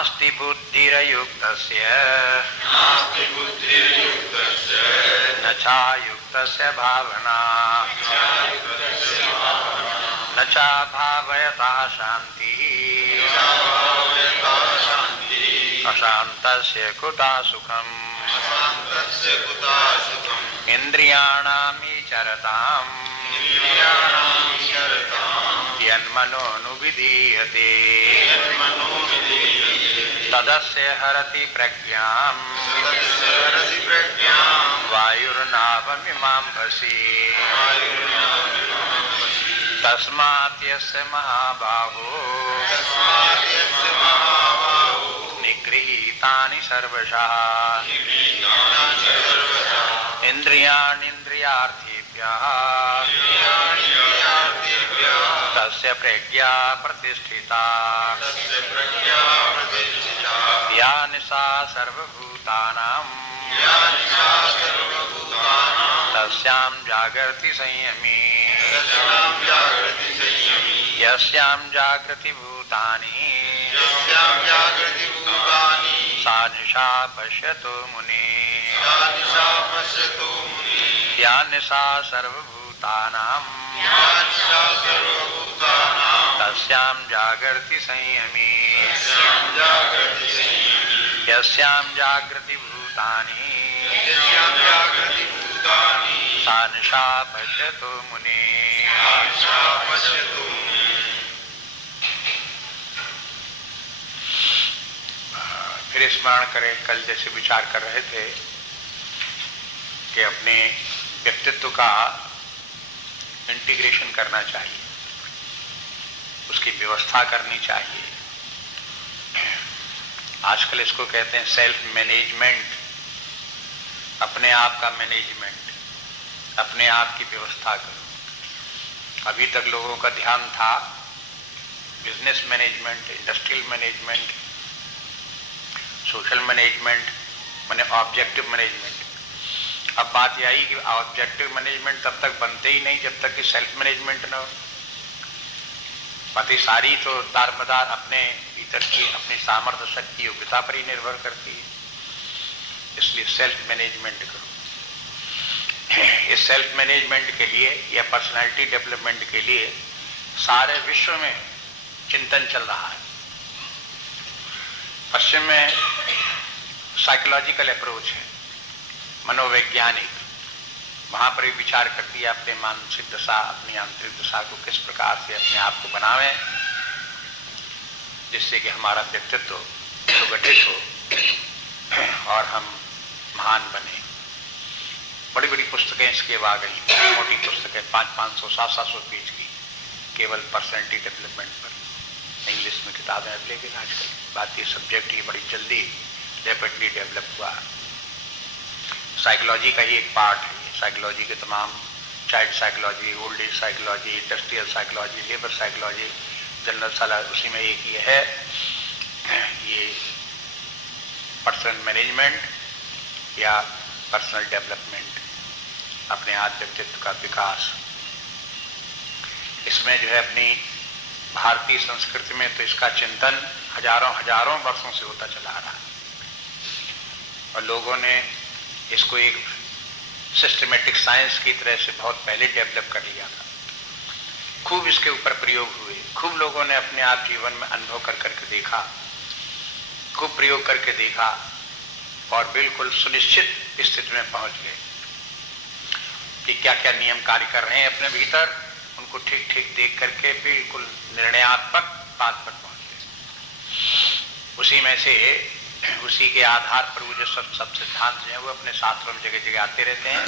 नास्ति बुद्धिर्युक्तस्य न चायुक्तस्य भावना न चा भावयता शान्तिः अशान्तस्य कुतः सुखम् इन्द्रियाणामीचरताम् यन्मनोनुविधीयते तदस्य हरति प्रज्ञाम् वायुर्नावमिमाम्भसि तस्मात् यस्य महाबाहो निगृहीतानि सर्वशः इन्द्रियाणीन्द्रियार्थेभ्यः तस्य प्रज्ञा प्रतिष्ठिता या निशा सर्वभूतानां तस्यां जागर्ति संयमी यस्यां जागृति भूतानि सा निशा पश्यतो मुनिः या निशा सर्वभूतानां तस्यां जागर्ति संयमी यस्यां जागृति भूतानि सा निशा पश्यतो मुनिः। फिर स्मरण करें, कल जैसे विचार कर रहे थे कि अपने व्यक्तित्व का इंटीग्रेशन करना चाहिए, उसकी व्यवस्था करनी चाहिए। आजकल इसको कहते हैं सेल्फ मैनेजमेंट, अपने आप का मैनेजमेंट, अपने आप की व्यवस्था करो। अभी तक लोगों का ध्यान था business management, industrial management, social management, माने ऑब्जेक्टिव मैनेजमेंट। अब बात यह आई कि ऑब्जेक्टिव मैनेजमेंट तब तक बनते ही नहीं जब तक कि सेल्फ मैनेजमेंट न हो। बातें सारी तो दारमदार अपने भीतर की अपनी सामर्थ्य, शक्ति, योग्यता पर ही निर्भर करती है। इसलिए सेल्फ मैनेजमेंट करो। इस सेल्फ मैनेजमेंट के लिए या पर्सनालिटी डेवलपमेंट के लिए सारे विश्व में चिंतन चल रहा है। पश्चिम में साइकोलॉजिकल अप्रोच है, मनोवैज्ञानिक, वहां पर भी विचार करती है अपने मानसिक दशा, अपनी आंतरिक दशा को किस प्रकार से अपने आप को बनावें जिससे कि हमारा व्यक्तित्व सुगठित हो और हम महान बने। बड़ी बड़ी पुस्तकें इसके आ गई, मोटी पुस्तकें 500-500, 700 पेज की, केवल पर्सनैलिटी डेवलपमेंट पर। इंग्लिश में किताबें अब, लेकिन आजकल बात ये सब्जेक्ट ही बड़ी जल्दी रैपिडली डेवलप हुआ। साइकोलॉजी का ही एक पार्ट है। साइकोलॉजी के तमाम, child psychology, old age psychology, industrial psychology, labour psychology, general psychology, उसी में एक ये है, ये पर्सनल मैनेजमेंट या पर्सनल डेवलपमेंट, अपने व्यक्तित्व का विकास। इसमें जो है अपनी भारतीय संस्कृति में तो इसका चिंतन हजारों वर्षों से होता चला आ रहा है और लोगों ने इसको एक सिस्टमेटिक साइंस की तरह से बहुत पहले डेवलप कर लिया था। खूब इसके ऊपर प्रयोग हुए, खूब लोगों ने अपने आप जीवन में अनुभव करके देखा, खूब प्रयोग करके देखा और बिल्कुल सुनिश्चित स्थिति में पहुंच गए कि क्या क्या नियम कार्य कर रहे हैं अपने भीतर, उनको ठीक ठीक देख करके बिल्कुल निर्णयात्मक बात पर पहुंच गए। उसी में से, उसी के आधार पर वो जो सब सिद्धांत जो है वो अपने शास्त्रों में जगह जगह आते रहते हैं।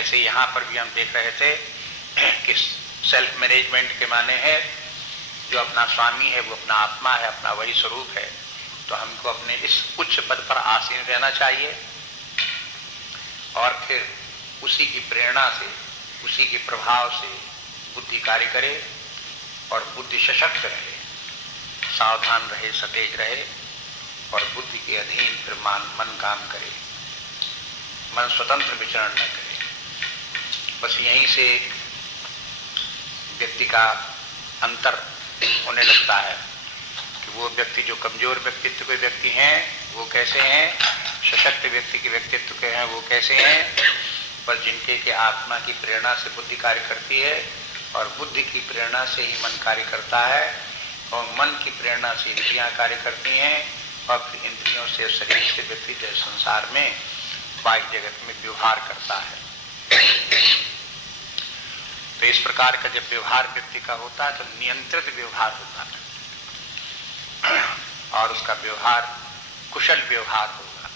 ऐसे यहाँ पर भी हम देख रहे थे कि सेल्फ मैनेजमेंट के माने है जो अपना स्वामी है, वो अपना आत्मा है, अपना वही स्वरूप है। तो हमको अपने इस उच्च पद पर आसीन रहना चाहिए और फिर उसी की प्रेरणा से, उसी के प्रभाव से बुद्धि कार्य करे और बुद्धि सशक्त रहे, सावधान रहे, सतेज रहे और बुद्धि के अधीन फिर मन काम करे, मन स्वतंत्र विचरण न करे। बस यहीं से व्यक्ति का अंतर होने लगता है कि वो व्यक्ति जो कमजोर व्यक्तित्व के व्यक्ति हैं वो कैसे हैं, सशक्त व्यक्ति के व्यक्तित्व के हैं वो कैसे हैं, पर जिनके के आत्मा की प्रेरणा से बुद्धि कार्य करती है और बुद्धि की प्रेरणा से ही मन कार्य करता है और मन की प्रेरणा से इंद्रियां कार्य करती हैं और फिर इंद्रियों से शरीर से व्यक्ति जो संसार में बाह्य जगत में व्यवहार करता है। तो इस प्रकार का जब व्यवहार व्यक्ति का होता है तो नियंत्रित व्यवहार होता है और उसका व्यवहार कुशल व्यवहार होगा।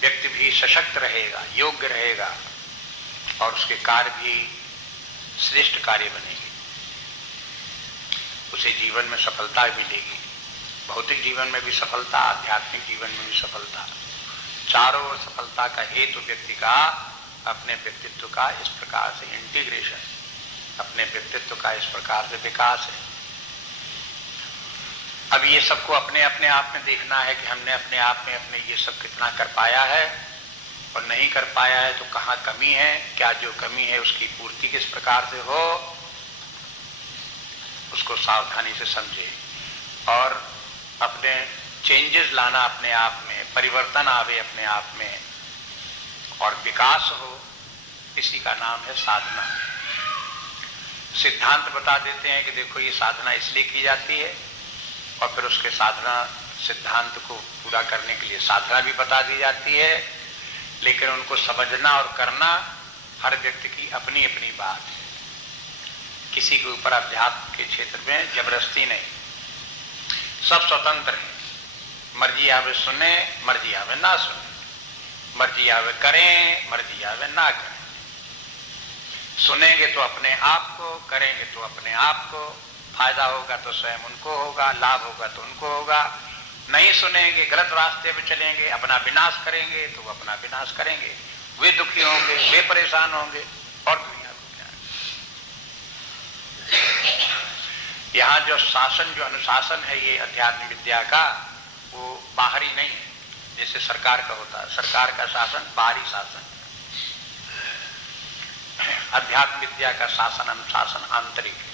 व्यक्ति भी सशक्त रहेगा, योग्य रहेगा और उसके कार्य भी श्रेष्ठ कार्य बनेंगे। उसे जीवन में सफलता मिलेगी, भौतिक जीवन में भी सफलता, आध्यात्मिक जीवन में भी सफलता। चारों ओर सफलता का हेतु व्यक्ति का अपने व्यक्तित्व का इस प्रकार से इंटीग्रेशन, अपने व्यक्तित्व का इस प्रकार से विकास है। अब ये सबको अपने अपने आप में देखना है कि हमने अपने आप में अपने ये सब कितना कर पाया है और नहीं कर पाया है तो कहाँ कमी है, क्या जो कमी है उसकी पूर्ति किस प्रकार से हो, उसको सावधानी से समझे और अपने चेंजेस लाना अपने आप में, परिवर्तन आवे अपने आप में और विकास हो, इसी का नाम है साधना। सिद्धांत बता देते हैं कि देखो ये साधना इसलिए की जाती है और फिर उसके साधना सिद्धांत को पूरा करने के लिए साधना भी बता दी जाती है, लेकिन उनको समझना और करना हर व्यक्ति की अपनी अपनी बात है। किसी के ऊपर अध्यात्म के क्षेत्र में जबरदस्ती नहीं, सब स्वतंत्र है। मर्जी आवे सुने, मर्जी आवे ना सुने, मर्जी आवे करें, मर्जी आवे ना करें। सुनेंगे तो अपने आप को, करेंगे तो अपने आप को, फायदा होगा तो स्वयं उनको होगा, लाभ होगा तो उनको होगा। नहीं सुनेंगे, गलत रास्ते पे चलेंगे, अपना विनाश करेंगे तो वो अपना विनाश करेंगे, वे दुखी होंगे, वे परेशान होंगे और दुनिया को क्या। यहाँ जो शासन, जो अनुशासन है ये अध्यात्म विद्या का, वो बाहरी नहीं है जैसे सरकार का होता है। सरकार का शासन बाहरी शासन, अध्यात्म विद्या का शासन अनुशासन आंतरिक है।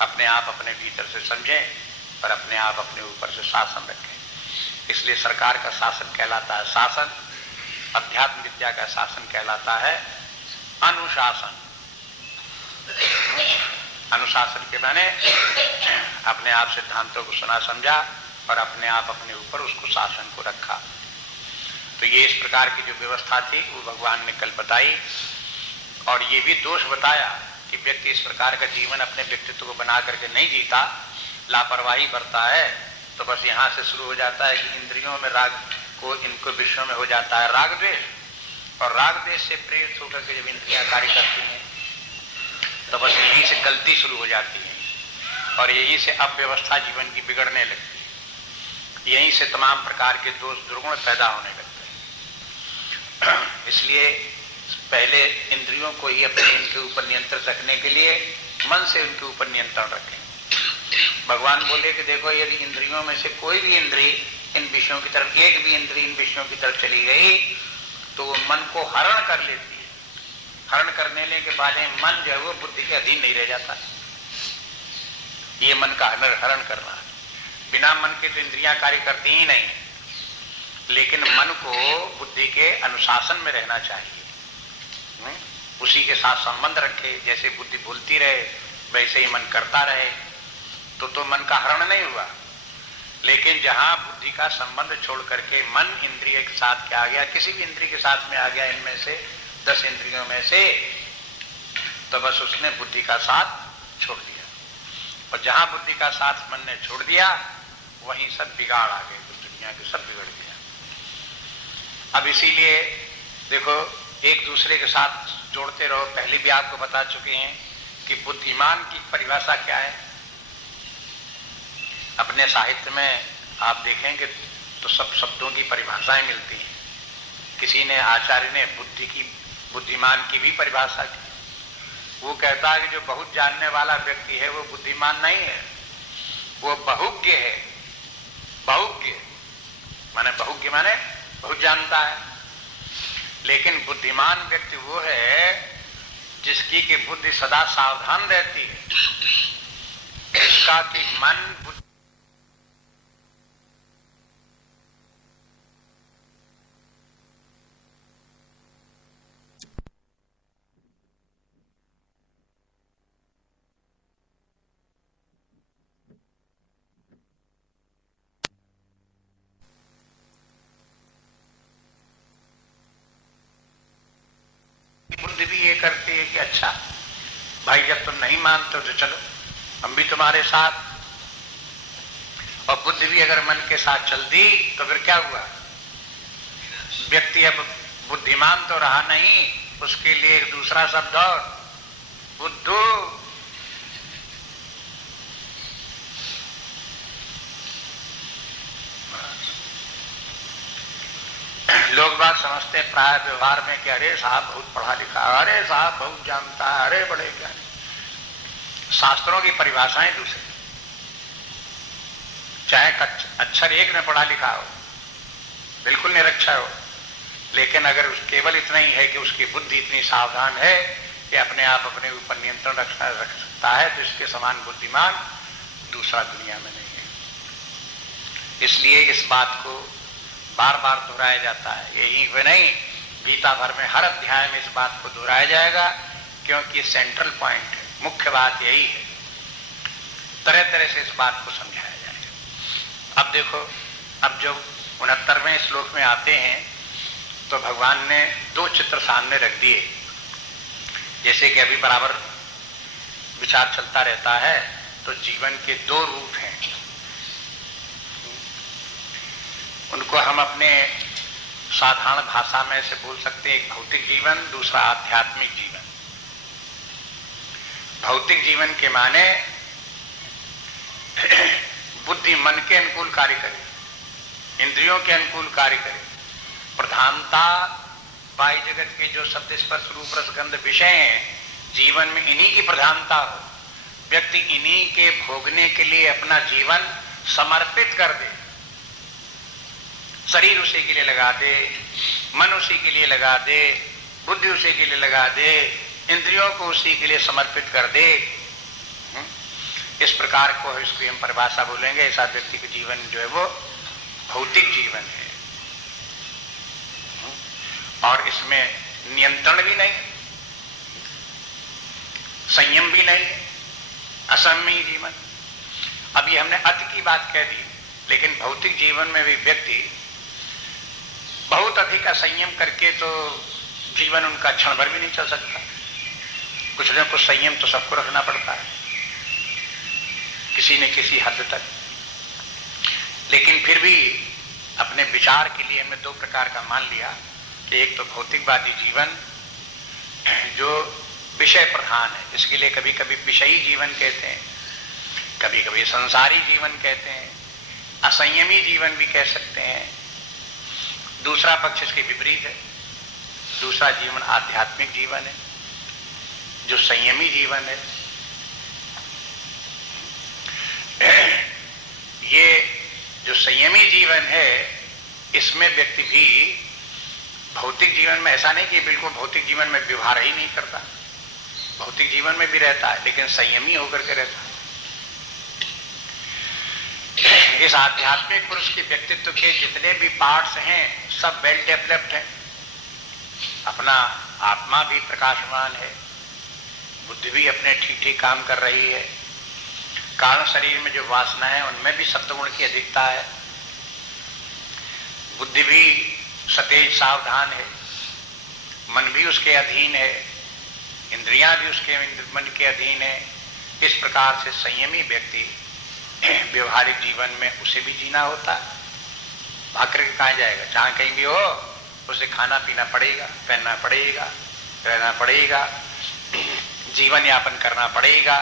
अपने आप अपने भीतर से समझें और अपने आप अपने ऊपर से शासन रखें। इसलिए सरकार का शासन कहलाता है शासन, अध्यात्म विद्या का शासन कहलाता है अनुशासन। अनुशासन के माने अपने आप सिद्धांतों को सुना समझा और अपने आप अपने ऊपर उसको शासन को रखा। तो ये इस प्रकार की जो व्यवस्था थी वो भगवान ने कल बताई और ये भी दोष बताया कि व्यक्ति इस प्रकार का जीवन अपने व्यक्तित्व को बना करके नहीं जीता, लापरवाही करता है, तो बस यहाँ से शुरू हो जाता है कि इंद्रियों में राग को, इनको विषयों में हो जाता है राग द्वेष और राग द्वेष से प्रेरित होकर के जब इंद्रियां कार्य करती हैं तो बस यहीं से गलती शुरू हो जाती है और यहीं से अव्यवस्था जीवन की बिगड़ने लगती है, यहीं से तमाम प्रकार के दोष दुर्गुण पैदा होने लगते हैं। इसलिए पहले इंद्रियों को ही अपने इनके ऊपर नियंत्रण रखने के लिए मन से उनके ऊपर नियंत्रण रखें। भगवान बोले कि देखो यदि इंद्रियों में से कोई भी इंद्री इन विषयों की तरफ, एक भी इंद्री इन विषयों की तरफ चली गई तो वो मन को हरण कर लेती है। हरण करने के बाद मन जो है वो बुद्धि के अधीन नहीं रह जाता। ये मन का हरण करना है। बिना मन के तो इंद्रियां कार्य करती ही नहीं, लेकिन मन को बुद्धि के अनुशासन में रहना चाहिए, उसी के साथ संबंध रखे। जैसे बुद्धि भूलती रहे वैसे ही मन करता रहे तो मन का हरण नहीं हुआ। लेकिन जहां बुद्धि का संबंध छोड़ करके मन इंद्रिय के साथ क्या आ गया, किसी भी इंद्रिय के साथ में आ गया, इनमें से 10 इंद्रियों में से, तो बस उसने बुद्धि का साथ छोड़ दिया और जहां बुद्धि का साथ मन ने छोड़ दिया वहीं सब बिगाड़ आ गए, तो दुनिया के सब बिगड़ गया। अब इसीलिए देखो एक दूसरे के साथ जोड़ते रहो। पहले भी आपको बता चुके हैं कि बुद्धिमान की परिभाषा क्या है। अपने साहित्य में आप देखेंगे तो सब शब्दों की परिभाषाएं मिलती हैं। किसी ने, आचार्य ने बुद्धिमान की भी परिभाषा की। वो कहता है कि जो बहुत जानने वाला व्यक्ति है वो बुद्धिमान नहीं है, वो बहुज्ञ है। बहुज्ञ माने बहुत जानता है। लेकिन बुद्धिमान व्यक्ति वो है जिसकी कि बुद्धि सदा सावधान रहती है, जिसका कि मन अच्छा भाई जब तुम नहीं मानते हो तो चलो हम भी तुम्हारे साथ। और बुद्धि भी अगर मन के साथ चल दी तो फिर क्या हुआ? व्यक्ति अब बुद्धिमान तो रहा नहीं, उसके लिए एक दूसरा शब्द और बुद्धू। लोग बात समझते हैं प्राय व्यवहार में कि अरे साहब बहुत पढ़ा लिखा, अरे साहब बहुत जानता है, अरे बड़े ज्ञानी। शास्त्रों की परिभाषाएं दूसरी, चाहे अक्षर एक में पढ़ा लिखा हो, बिल्कुल निरक्षर हो, लेकिन अगर केवल इतना ही है कि उसकी बुद्धि इतनी सावधान है कि अपने आप अपने ऊपर नियंत्रण रख सकता है, तो इसके समान बुद्धिमान दूसरा दुनिया में नहीं है। इसलिए इस बात को बार बार दोहराया जाता है। यही पे नहीं, गीता भर में हर अध्याय में इस बात को दोहराया जाएगा, क्योंकि सेंट्रल पॉइंट है, मुख्य बात यही है। तरह तरह से इस बात को समझाया जाएगा। अब देखो, अब जो 69वें श्लोक में आते हैं तो भगवान ने दो चित्र सामने रख दिए। जैसे कि अभी बराबर विचार चलता रहता है, तो जीवन के दो रूप हैं, उनको हम अपने साधारण भाषा में से बोल सकते हैं, एक भौतिक जीवन, दूसरा आध्यात्मिक जीवन। भौतिक जीवन के माने बुद्धि मन के अनुकूल कार्य करे, इंद्रियों के अनुकूल कार्य करे, प्रधानता बाह्य जगत के जो शब्द स्पर्श रूप रस गंध विषय हैं, जीवन में इन्हीं की प्रधानता हो, व्यक्ति इन्हीं के भोगने के लिए अपना जीवन समर्पित कर दे, शरीर उसी के लिए लगा दे, मन उसी के लिए लगा दे, बुद्धि उसी के लिए लगा दे, इंद्रियों को उसी के लिए समर्पित कर दे। इस प्रकार को इसकी हम परिभाषा बोलेंगे, ऐसा व्यक्ति का जीवन जो है वो भौतिक जीवन है। और इसमें नियंत्रण भी नहीं, संयम भी नहीं, असंयमी जीवन। अभी हमने अति की बात कह दी, लेकिन भौतिक जीवन में भी व्यक्ति बहुत अधिक असंयम करके तो जीवन उनका क्षण भर भी नहीं चल सकता। कुछ न कुछ संयम तो सबको रखना पड़ता है, किसी न किसी हद तक। लेकिन फिर भी अपने विचार के लिए हमने दो प्रकार का मान लिया कि एक तो भौतिकवादी जीवन जो विषय प्रधान है, इसके लिए कभी कभी विषयी जीवन कहते हैं, कभी कभी संसारी जीवन कहते हैं, असंयमी जीवन भी कह सकते हैं। दूसरा पक्ष इसके विपरीत है, दूसरा जीवन आध्यात्मिक जीवन है, जो संयमी जीवन है। ये जो संयमी जीवन है, इसमें व्यक्ति भी भौतिक जीवन में ऐसा नहीं कि बिल्कुल भौतिक जीवन में व्यवहार ही नहीं करता, भौतिक जीवन में भी रहता है, लेकिन संयमी होकर के रहता है। इस आध्यात्मिक पुरुष के व्यक्तित्व के जितने भी पार्ट्स हैं सब वेल डेवलप्ड हैं। अपना आत्मा भी प्रकाशमान है, बुद्धि भी अपने ठीक ठीक काम कर रही है, कारण शरीर में जो वासना है उनमें भी सत्वगुण की अधिकता है, बुद्धि भी सतेज सावधान है, मन भी उसके अधीन है, इंद्रियां भी उसके मन के अधीन है। इस प्रकार से संयमी व्यक्ति व्यवहारिक जीवन में उसे भी जीना होता है। भाग करके कहाँ जाएगा? जहां कहीं भी हो उसे खाना पीना पड़ेगा, पहनना पड़ेगा, रहना पड़ेगा, जीवन यापन करना पड़ेगा,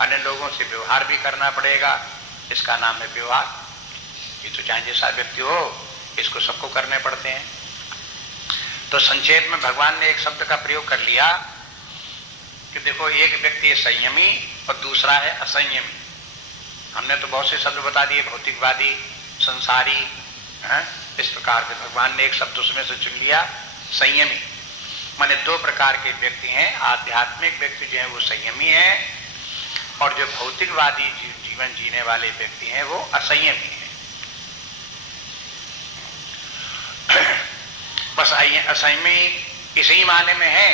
अन्य लोगों से व्यवहार भी करना पड़ेगा। इसका नाम है व्यवहार। ये तो चाहे जैसा व्यक्ति हो, इसको सबको करने पड़ते हैं। तो संक्षेप में भगवान ने एक शब्द का प्रयोग कर लिया कि देखो, एक व्यक्ति है संयमी और दूसरा है असंयमी। हमने तो बहुत से शब्द बता दिए, भौतिकवादी, संसारी, इस प्रकार के। भगवान ने एक शब्द उसमें से चुन लिया, संयमी। माने दो प्रकार के व्यक्ति हैं। आध्यात्मिक व्यक्ति जो है वो संयमी है, और जो भौतिकवादी जीवन जीने वाले व्यक्ति हैं वो असंयमी है। बस असंयमी इसी माने में है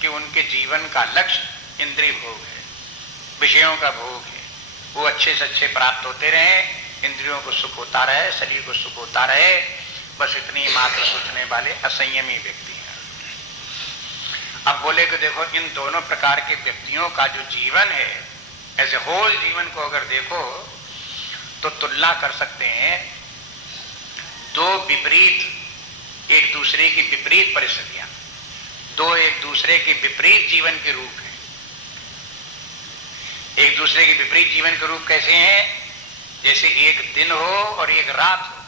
कि उनके जीवन का लक्ष्य इंद्रिय भोग है, विषयों का भोग है। वो अच्छे से अच्छे प्राप्त होते रहे, इंद्रियों को सुख होता रहे, शरीर को सुख होता रहे, बस इतनी मात्र सोचने वाले असंयमी व्यक्ति हैं। अब बोले कि देखो इन दोनों प्रकार के व्यक्तियों का जो जीवन है, ऐसे होल जीवन को अगर देखो तो तुलना कर सकते हैं दो विपरीत, एक दूसरे की विपरीत परिस्थितियां, दो एक दूसरे के विपरीत जीवन के रूप हैं। एक दूसरे के विपरीत जीवन के रूप कैसे हैं? जैसे एक दिन हो और एक रात हो।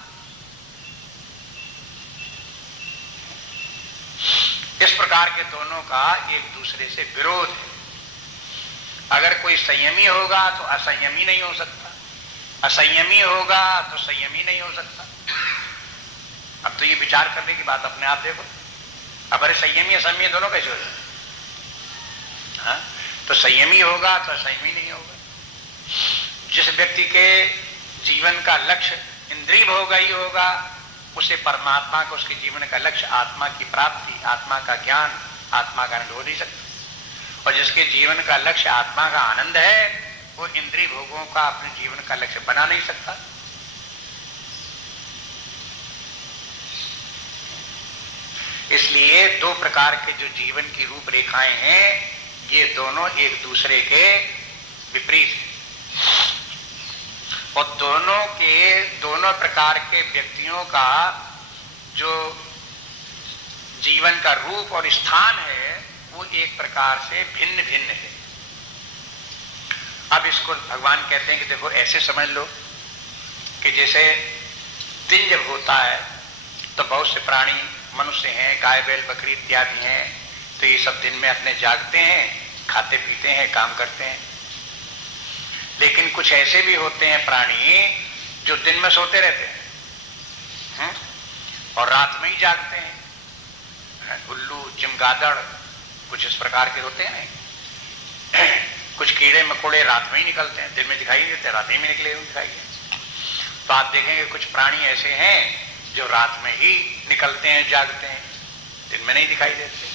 इस प्रकार के दोनों का एक दूसरे से विरोध है। अगर कोई संयमी होगा तो असंयमी नहीं हो सकता, असंयमी होगा तो संयमी नहीं हो सकता। अब तो ये विचार करने की बात अपने आप देखो, अब अरे संयमी असंयमी दोनों कैसे हो जाए? हाँ, तो संयमी होगा तो असंयमी नहीं होगा। जिस व्यक्ति के जीवन का लक्ष्य इंद्रिय भोग ही होगा, उसे परमात्मा को, उसके जीवन का लक्ष्य आत्मा की प्राप्ति, आत्मा का ज्ञान, आत्मा का आनंद हो नहीं सकता। और जिसके जीवन का लक्ष्य आत्मा का आनंद है, वो इंद्रिय भोगों का अपने जीवन का लक्ष्य बना नहीं सकता। इसलिए दो प्रकार के जो जीवन की रूपरेखाएं हैं, ये दोनों एक दूसरे के विपरीत हैं। और दोनों प्रकार के व्यक्तियों का जो जीवन का रूप और स्थान है, वो एक प्रकार से भिन्न भिन्न है। अब इसको भगवान कहते हैं कि देखो ऐसे समझ लो कि जैसे दिन जब होता है तो बहुत से प्राणी, मनुष्य हैं, गाय बैल बकरी इत्यादि हैं, तो ये सब दिन में अपने जागते हैं, खाते पीते हैं, काम करते हैं। लेकिन कुछ ऐसे भी होते हैं प्राणी जो दिन में सोते रहते हैं और रात में ही जागते हैं। उल्लू, चमगादड़, कुछ इस प्रकार के होते हैं। कुछ कीड़े मकोड़े रात में ही निकलते हैं, दिन में दिखाई नहीं देते, रात ही में निकले हुए दिखाई देते। तो आप देखेंगे कुछ प्राणी ऐसे हैं जो रात में ही निकलते हैं, जागते हैं, दिन में नहीं दिखाई देते।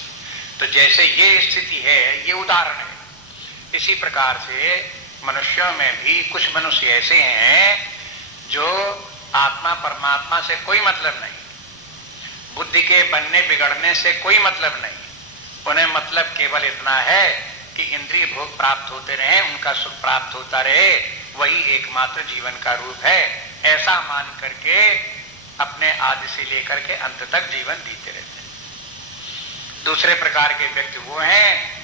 तो जैसे ये स्थिति है, ये उदाहरण है। इसी प्रकार से मनुष्यों में भी कुछ मनुष्य ऐसे हैं जो आत्मा परमात्मा से कोई मतलब नहीं, बुद्धि के बनने बिगड़ने से कोई मतलब नहीं, उन्हें मतलब केवल इतना है कि इंद्रिय भोग प्राप्त होते रहे, उनका सुख प्राप्त होता रहे, वही एकमात्र जीवन का रूप है, ऐसा मान करके अपने आदि से लेकर के अंत तक जीवन जीते रहते हैं। दूसरे प्रकार के व्यक्ति वो हैं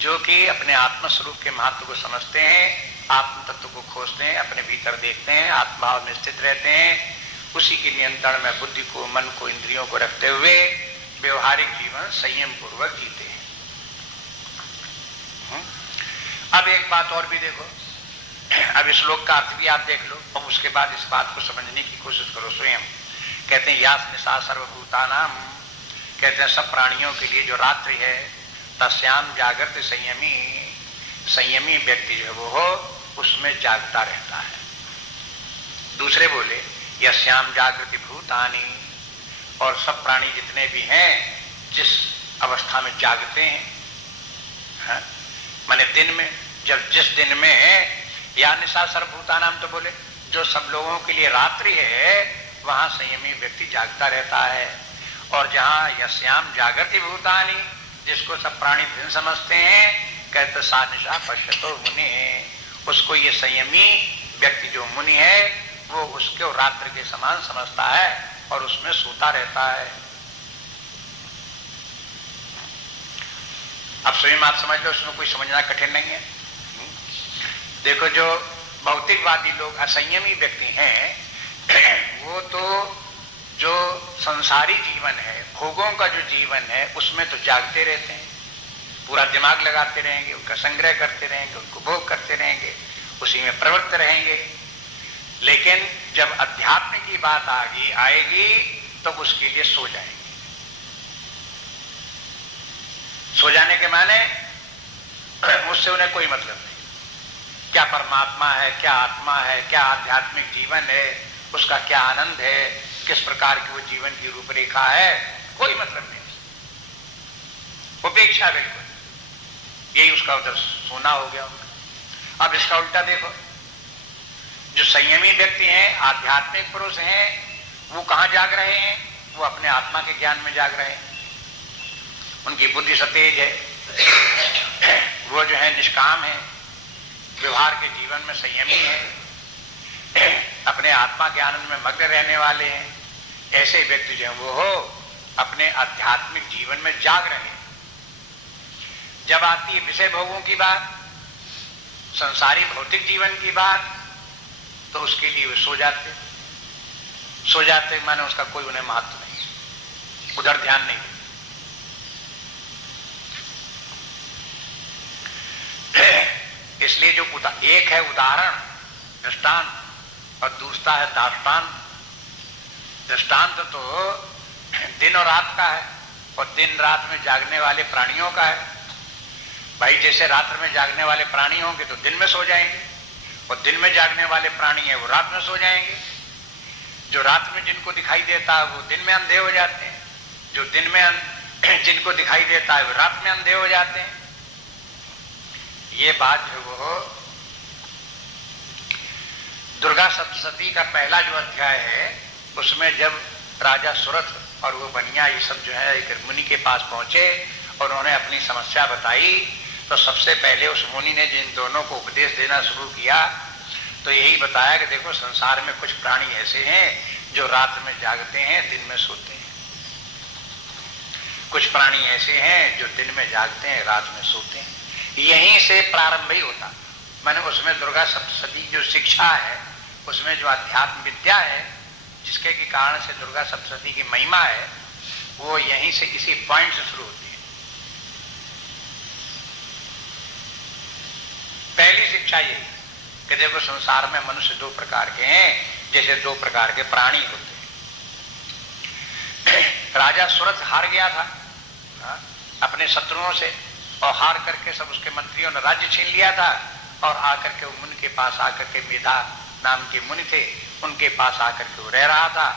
जो कि अपने आत्मस्वरूप के महत्व को समझते हैं, आत्म तत्व को खोजते हैं, अपने भीतर देखते हैं, आत्माभाव में स्थित रहते हैं, उसी के नियंत्रण में बुद्धि को, मन को, इंद्रियों को रखते हुए व्यवहारिक जीवन संयम पूर्वक जीते हैं। अब एक बात और भी देखो, अब इस श्लोक का अर्थ भी आप देख लो और उसके बाद इस बात को समझने की कोशिश करो स्वयं। कहते हैं यास निशा सर्वभूतानाम, कहते हैं सब प्राणियों के लिए जो रात्रि है, तस्याम जागृत संयमी, संयमी व्यक्ति जो है वो हो उसमें जागता रहता है। दूसरे बोले यस्याम जागृति भूतानि, और सब प्राणी जितने भी हैं जिस अवस्था में जागते हैं, माने दिन में, जब जिस दिन में या निशा सर्वभूतानाम, तो बोले जो सब लोगों के लिए रात्रि है वहां संयमी व्यक्ति जागता रहता है। और जहां यस्याम जागृति भूतानि, जिसको सब प्राणी दिन समझते हैं, कहते सा निशा पश्यतो मुनि, उसको ये संयमी व्यक्ति जो मुनि है वो उसको रात्रि के समान समझता है और उसमें सोता रहता है। अब स्वयं आप समझ लो, उसमें कोई समझना कठिन नहीं है। देखो जो भौतिकवादी लोग असंयमी व्यक्ति हैं, वो तो जो संसारी जीवन है, भोगों का जो जीवन है, उसमें तो जागते रहते हैं, पूरा दिमाग लगाते रहेंगे, उनका संग्रह करते रहेंगे, उनको भोग करते रहेंगे, उसी में प्रवृत्त रहेंगे। लेकिन जब अध्यात्म की बात आएगी तो उसके लिए सो जाएंगे। सो जाने के माने उससे उन्हें कोई मतलब नहीं, क्या परमात्मा है, क्या आत्मा है, क्या आध्यात्मिक जीवन है, उसका क्या आनंद है, किस प्रकार की वो जीवन की रूपरेखा है, कोई मतलब नहीं, उपेक्षा बिल्कुल, यही उसका उधर सोना हो गया उनका। अब इसका उल्टा देखो, जो संयमी व्यक्ति हैं, आध्यात्मिक पुरुष हैं, वो कहां जाग रहे हैं? वो अपने आत्मा के ज्ञान में जाग रहे हैं। उनकी बुद्धि सतेज है, वो जो है निष्काम है, व्यवहार के जीवन में संयमी है, अपने आत्मा के आनंद में मग्न रहने वाले हैं, ऐसे व्यक्ति जो है वो अपने आध्यात्मिक जीवन में जाग रहे हैं। जब आती है विषय भोगों की बात, संसारी भौतिक जीवन की बात, तो उसके लिए वे सो जाते माने उसका कोई उन्हें महत्व नहीं है, उधर ध्यान नहीं देते। इसलिए जो एक है उदाहरण दृष्टांत और दूसरा है दाष्टान्त। दृष्टांत तो दिन और रात का है और दिन रात में जागने वाले प्राणियों का है। भाई जैसे रात्र में जागने वाले प्राणी होंगे तो दिन में सो जाएंगे, और दिन में जागने वाले प्राणी है वो रात में सो जाएंगे। जो रात में जिनको दिखाई देता है वो दिन में अंधे हो जाते हैं, जो दिन में जिनको दिखाई देता है वो रात में अंधे हो जाते हैं। ये बात जो वो दुर्गा सप्तशती का पहला जो अध्याय है उसमें जब राजा सुरथ और वो बनिया ये सब जो है एक मुनि के पास पहुंचे और उन्होंने अपनी समस्या बताई, तो सबसे पहले उस मुनि ने जिन दोनों को उपदेश देना शुरू किया तो यही बताया कि देखो संसार में कुछ प्राणी ऐसे हैं जो रात में जागते हैं, दिन में सोते हैं। कुछ प्राणी ऐसे हैं जो दिन में जागते हैं, रात में सोते हैं। यहीं से प्रारंभ ही होता। मैंने उसमें दुर्गा सप्तशती जो शिक्षा है, उसमें जो अध्यात्म विद्या है, जिसके के कारण से दुर्गा सप्तशती की महिमा है, वो यहीं से इसी पॉइंट से शुरू होती है। पहली शिक्षा यही कि देखो संसार में मनुष्य दो प्रकार के हैं, जैसे दो प्रकार के प्राणी होते हैं। राजा सुरथ हार गया था अपने शत्रुओं से, और हार करके सब उसके मंत्रियों ने राज्य छीन लिया था, और आकर के वो मुनि के पास आकर के मेधा नाम के मुनि थे, उनके पास आकर के वो रह रहा था,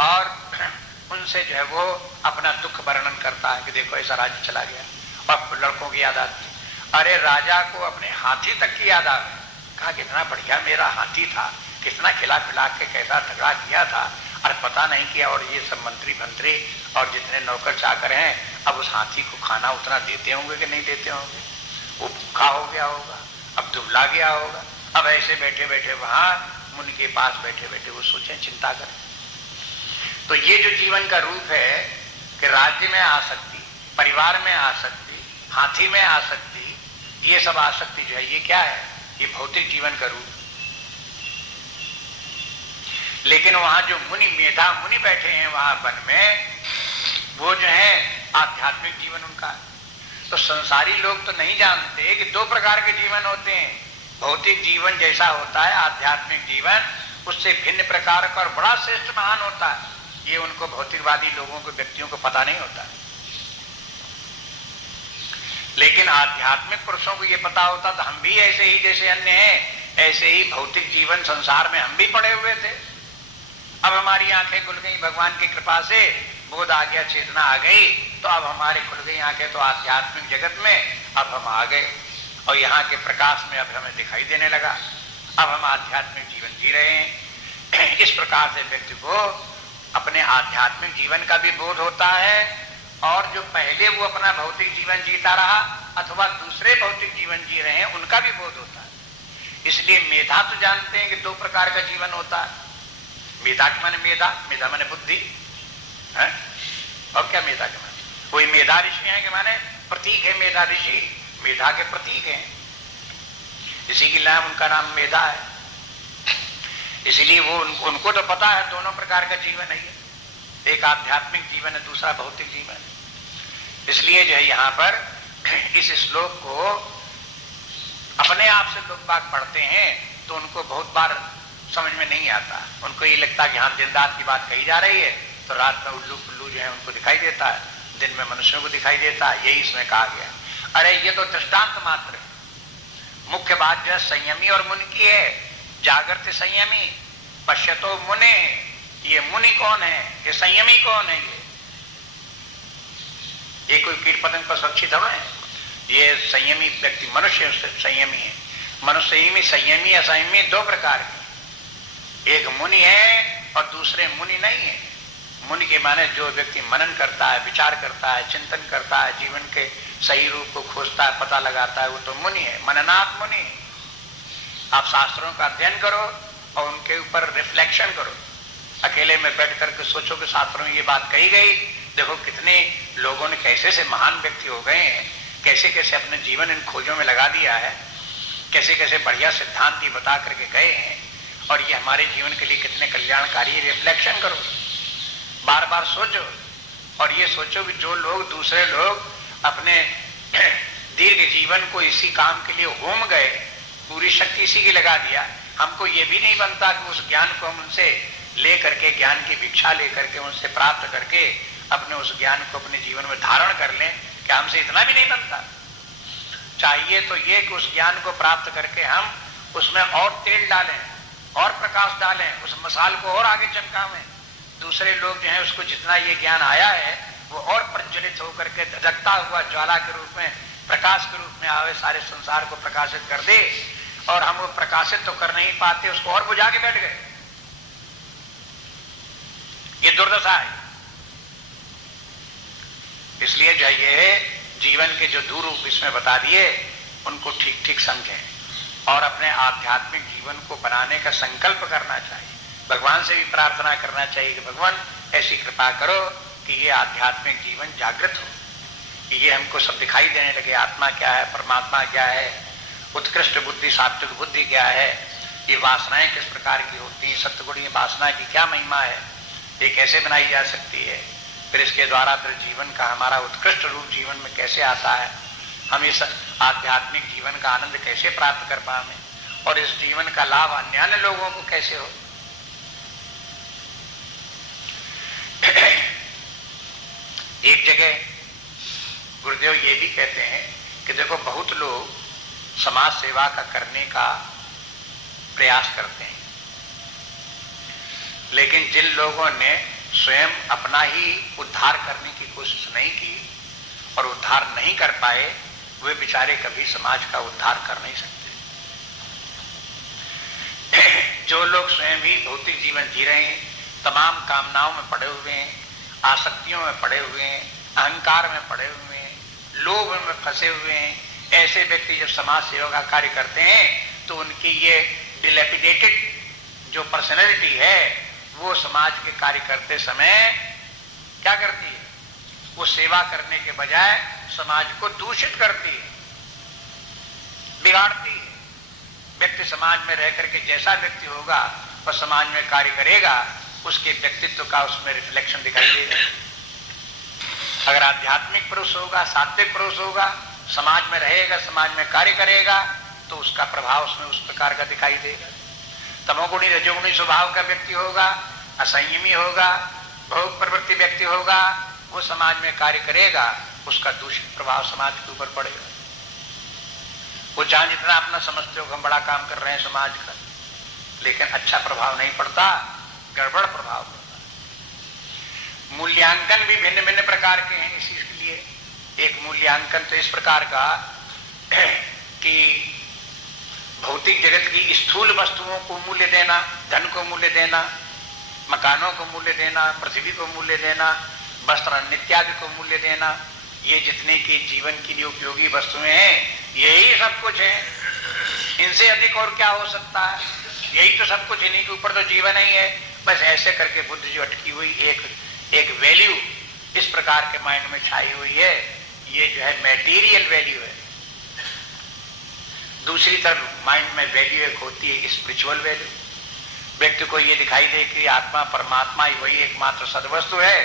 और उनसे जो है वो अपना दुख वर्णन करता है कि देखो ऐसा राज्य चला गया। और लड़कों की याद आती, अरे राजा को अपने हाथी तक की याद आ गई। कहा कितना बढ़िया मेरा हाथी था, कितना खिला पिला के कैसा झगड़ा किया था, अरे पता नहीं किया। और ये सब मंत्री मंत्री और जितने नौकर चाकर हैं अब उस हाथी को खाना उतना देते होंगे कि नहीं देते होंगे, वो भूखा हो गया होगा, अब दुबला गया होगा। अब ऐसे बैठे बैठे वहां मुनि के पास बैठे बैठे वो सोचें, चिंता करें। तो ये जो जीवन का रूप है कि राज्य में आसक्ति, परिवार में आसक्ति, हाथी में आसक्ति, ये सब आसक्ति जो है ये क्या है, ये भौतिक जीवन का रूप। लेकिन वहां जो मुनि मेधा मुनि बैठे हैं वहां वन में, वो जो है आध्यात्मिक जीवन उनका है। तो संसारी लोग तो नहीं जानते कि दो प्रकार के जीवन होते हैं। भौतिक जीवन जैसा होता है, आध्यात्मिक जीवन उससे भिन्न प्रकार का और बड़ा श्रेष्ठ महान होता है। ये उनको भौतिकवादी लोगों को, व्यक्तियों को पता नहीं होता। लेकिन आध्यात्मिक पुरुषों को ये पता होता तो हम भी ऐसे ही जैसे अन्य हैं, ऐसे ही भौतिक जीवन संसार में हम भी पड़े हुए थे। अब हमारी आंखें खुल गई भगवान की कृपा से, बोध आ गया, चेतना आ गई, तो अब हमारे खुल गई आंखें तो आध्यात्मिक जगत में अब हम आ गए, और यहाँ के प्रकाश में अब हमें दिखाई देने लगा। अब हम आध्यात्मिक जीवन जी रहे हैं। इस प्रकार से व्यक्ति को अपने आध्यात्मिक जीवन का भी बोध होता है, और जो पहले वो अपना भौतिक जीवन जीता रहा अथवा दूसरे भौतिक जीवन जी रहे हैं उनका भी बोध होता है। इसलिए मेधा तो जानते हैं कि दो प्रकार का जीवन होता है। मेधा के माने मेधा माने बुद्धि है, और क्या मेधा के माने, कोई मेधा ऋषि है के माने प्रतीक है। मेधा ऋषि मेधा के प्रतीक हैं, इसी के लिए उनका नाम मेधा है। इसलिए वो उनको तो पता है दोनों प्रकार का जीवन है, एक आध्यात्मिक जीवन है, दूसरा भौतिक जीवन है। इसलिए जो है यहाँ पर इस श्लोक को अपने आप से लोग बात पढ़ते हैं तो उनको बहुत बार समझ में नहीं आता। उनको ये लगता है कि हाँ दिन रात की बात कही जा रही है, तो रात में उल्लू पुल्लू जो है उनको दिखाई देता है, दिन में मनुष्यों को दिखाई देता है, यही इसमें कहा गया। अरे ये तो दृष्टांत मात्र है, मुख्य बात जो है संयमी और मुनि की है। जागृत संयमी पश्यतो मुने, ये मुनि कौन है, ये संयमी कौन है? ये कोई कीट पतंग पर सुरक्षित हो रहे हैं? ये संयमी व्यक्ति मनुष्य संयमी है। मनुष्य संयमी असंयमी दो प्रकार के, एक मुनि है और दूसरे मुनि नहीं है। मुनि के माने जो व्यक्ति मनन करता है, विचार करता है, चिंतन करता है, जीवन के सही रूप को खोजता है, पता लगाता है, वो तो मुनि है, मननात् मुनि। आप शास्त्रों का अध्ययन करो और उनके ऊपर रिफ्लेक्शन करो। अकेले में बैठ करके सोचो कि शास्त्रों में ये बात कही गई, देखो कितने लोगों ने कैसे से महान व्यक्ति हो गए हैं, कैसे कैसे अपने जीवन इन खोजों में लगा दिया है, कैसे कैसे बढ़िया सिद्धांत ही बता करके गए हैं, और ये हमारे जीवन के लिए कितने कल्याणकारी। रिफ्लेक्शन करो, बार बार सोचो, और ये सोचो कि जो लोग, दूसरे लोग अपने दीर्घ जीवन को इसी काम के लिए होम गए, पूरी शक्ति इसी की लगा दिया, हमको ये भी नहीं बनता कि उस ज्ञान को हम उनसे ले करके, ज्ञान की भिक्षा ले करके, उनसे प्राप्त करके अपने उस ज्ञान को अपने जीवन में धारण कर लें। क्या हमसे इतना भी नहीं बनता? चाहिए तो ये कि उस ज्ञान को प्राप्त करके हम उसमें और तेल डालें, और प्रकाश डालें, उस मसाल को और आगे चमकावें। दूसरे लोग जो है उसको जितना ये ज्ञान आया है वो और प्रज्वलित होकर के धधकता हुआ ज्वाला के रूप में, प्रकाश के रूप में आवे, सारे संसार को प्रकाशित कर दे। और हम वो प्रकाशित तो कर नहीं पाते, उसको और बुझा के बैठ गए। ये दुर्दशा है। इसलिए जो ये जीवन के जो दूरूप इसमें बता दिए, उनको ठीक ठीक समझें और अपने आध्यात्मिक जीवन को बनाने का संकल्प करना चाहिए। भगवान से भी प्रार्थना करना चाहिए कि भगवान ऐसी कृपा करो कि ये आध्यात्मिक जीवन जागृत हो, कि ये हमको सब दिखाई देने लगे, आत्मा क्या है, परमात्मा क्या है, उत्कृष्ट बुद्धि, सात्विक बुद्धि क्या है, ये वासनाएं किस प्रकार की होती हैं, सत्वगुणी वासना की क्या महिमा है, ये कैसे बनाई जा सकती है, फिर इसके द्वारा फिर जीवन का हमारा उत्कृष्ट रूप जीवन में कैसे आता है, हम इस आध्यात्मिक जीवन का आनंद कैसे प्राप्त कर पाएं, और इस जीवन का लाभ अन्य लोगों को कैसे हो। एक जगह गुरुदेव ये भी कहते हैं कि देखो, बहुत लोग समाज सेवा का करने का प्रयास करते हैं, लेकिन जिन लोगों ने स्वयं अपना ही उद्धार करने की कोशिश नहीं की और उद्धार नहीं कर पाए, वे बेचारे कभी समाज का उद्धार कर नहीं सकते। जो लोग स्वयं ही भौतिक जीवन जी रहे हैं, तमाम कामनाओं में पड़े हुए हैं, आसक्तियों में पड़े हुए हैं, अहंकार में पड़े हुए हैं, लोभ में फंसे हुए हैं, ऐसे व्यक्ति जब समाज सेवा का कार्य करते हैं तो उनकी ये डिलेपिडेटेड जो पर्सनैलिटी है वो समाज के कार्य करते समय क्या करती है, वो सेवा करने के बजाय समाज को दूषित करती है, बिगाड़ती है। व्यक्ति समाज में रह करके जैसा व्यक्ति होगा वह समाज में कार्य करेगा, उसके व्यक्तित्व का उसमें रिफ्लेक्शन दिखाई देगा। अगर आध्यात्मिक पुरुष होगा, सात्विक पुरुष होगा, समाज में रहेगा, समाज में कार्य करेगा, तो उसका प्रभाव उसमें उस प्रकार का दिखाई देगा। तमोगुणी रजोगुणी स्वभाव का व्यक्ति होगा, असंयमी होगा, भोग प्रवृत्ति व्यक्ति होगा, वो समाज में कार्य करेगा, उसका दूषित प्रभाव समाज के ऊपर पड़ेगा। वो जहां जितना अपना समझते हो हम बड़ा काम कर रहे हैं समाज का, लेकिन अच्छा प्रभाव नहीं पड़ता, गड़बड़ प्रभाव पड़ता। मूल्यांकन भी भिन्न भिन्न प्रकार के हैं। इसलिए एक मूल्यांकन तो इस प्रकार का कि भौतिक जगत की स्थूल वस्तुओं को मूल्य देना, धन को मूल्य देना, मकानों को मूल्य देना, पृथ्वी को मूल्य देना, वस्त्र इत्यादि को मूल्य देना, ये जितने की जीवन के लिए उपयोगी वस्तुएं हैं, यही सब कुछ है। इनसे अधिक और क्या हो सकता है? यही तो सब कुछ, इन्हीं के ऊपर तो जीवन ही है। बस ऐसे करके बुद्धि जो अटकी हुई एक वैल्यू इस प्रकार के माइंड में छाई हुई है, ये जो है मैटीरियल वैल्यू है। दूसरी तरफ माइंड में वैल्यू एक होती है स्पिरिचुअल वैल्यू। व्यक्ति को ये दिखाई दे कि आत्मा परमात्मा ही वही एकमात्र सदवस्तु है,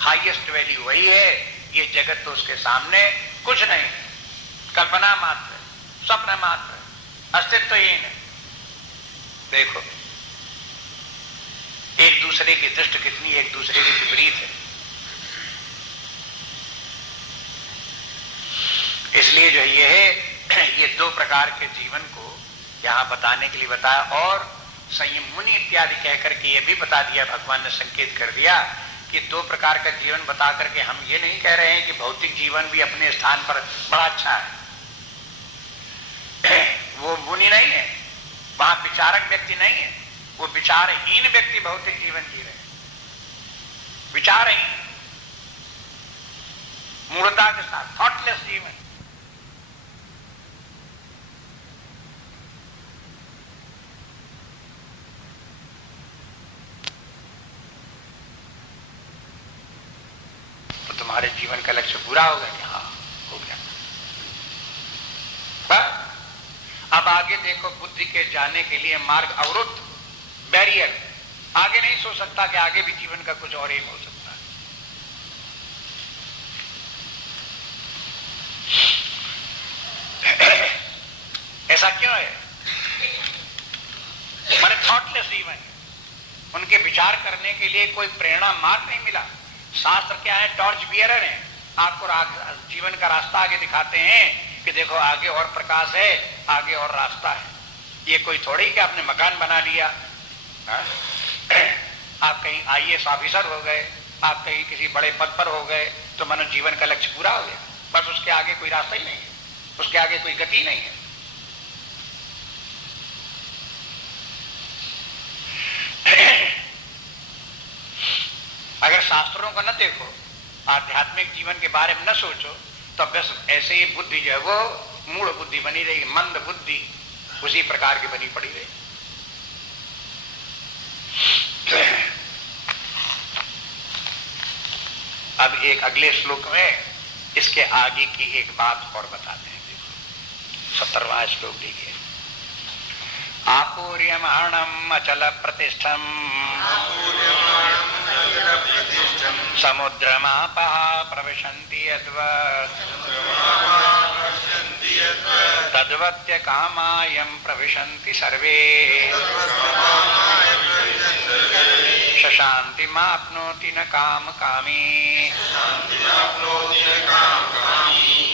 हाईएस्ट वैल्यू वही है, ये जगत तो उसके सामने कुछ नहीं, कल्पना मात्र, स्वप्न मात्र, अस्तित्वहीन है। देखो एक दूसरे की दृष्टि कितनी एक दूसरे के विपरीत है। इसलिए जो ये है, ये दो प्रकार के जीवन को यहां बताने के लिए बताया, और संयम मुनि इत्यादि कहकर के ये भी बता दिया, भगवान ने संकेत कर दिया कि दो प्रकार का जीवन बता करके हम ये नहीं कह रहे हैं कि भौतिक जीवन भी अपने स्थान पर बड़ा अच्छा है। वो मुनि नहीं है, वहां विचारक व्यक्ति नहीं है, वो विचारहीन व्यक्ति भौतिक जीवन जी रहे हैं। विचार ही मूर्खता के साथ थॉटलेस जीवन। तो तुम्हारे जीवन का लक्ष्य पूरा हो गया कि हाँ हो गया। बस अब आगे देखो, बुद्धि के जाने के लिए मार्ग अवरुद्ध, बैरियर, आगे नहीं सोच सकता कि आगे भी जीवन का कुछ और एम हो सकता है। ऐसा क्यों है? हमारे थॉटलेस जीवन है, उनके विचार करने के लिए कोई प्रेरणा मार्ग नहीं मिला। शास्त्र क्या है? टॉर्च बियरर है, आपको जीवन का रास्ता आगे दिखाते हैं कि देखो आगे और प्रकाश है, आगे और रास्ता है। ये कोई थोड़ी कि आपने मकान बना लिया, आप कहीं IAS ऑफिसर हो गए, आप कहीं किसी बड़े पद पर हो गए तो मानो जीवन का लक्ष्य पूरा हो गया। बस उसके आगे कोई रास्ता ही नहीं है, उसके आगे कोई गति नहीं है। अगर शास्त्रों को न देखो, आध्यात्मिक जीवन के बारे में न सोचो, तो बस ऐसे ही बुद्धि जो है वो मूढ़ बुद्धि बनी रहेगी, मंद बुद्धि उसी प्रकार की बनी पड़ी रहेगी। अब एक अगले श्लोक में इसके आगे की एक बात और बताते हैं। देखो 17वां श्लोक देखिए। आपूर्यमाणम अचल प्रतिष्ठम समुद्रमापः प्रविशन्ति यद्वत् तद्वत्य कामायं प्रविशन्ति सर्वे शशान्तिमाप्नोति न कामकामी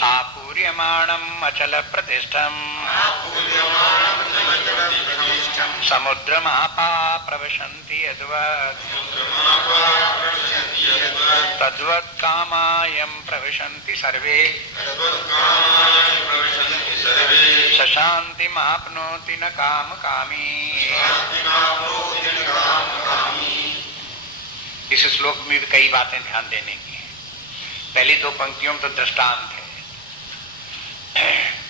आपूर्यमाणम् अचल प्रतिष्ठम् समुद्रमापः प्रविशन्ति यद्वत् तद्वत् कामायं प्रविशन्ति सर्वे शशान्तिमाप्नोति न कामकामी। इस श्लोक में भी कई बातें ध्यान देने की हैं। पहली दो पंक्तियों में तो दृष्टांत है,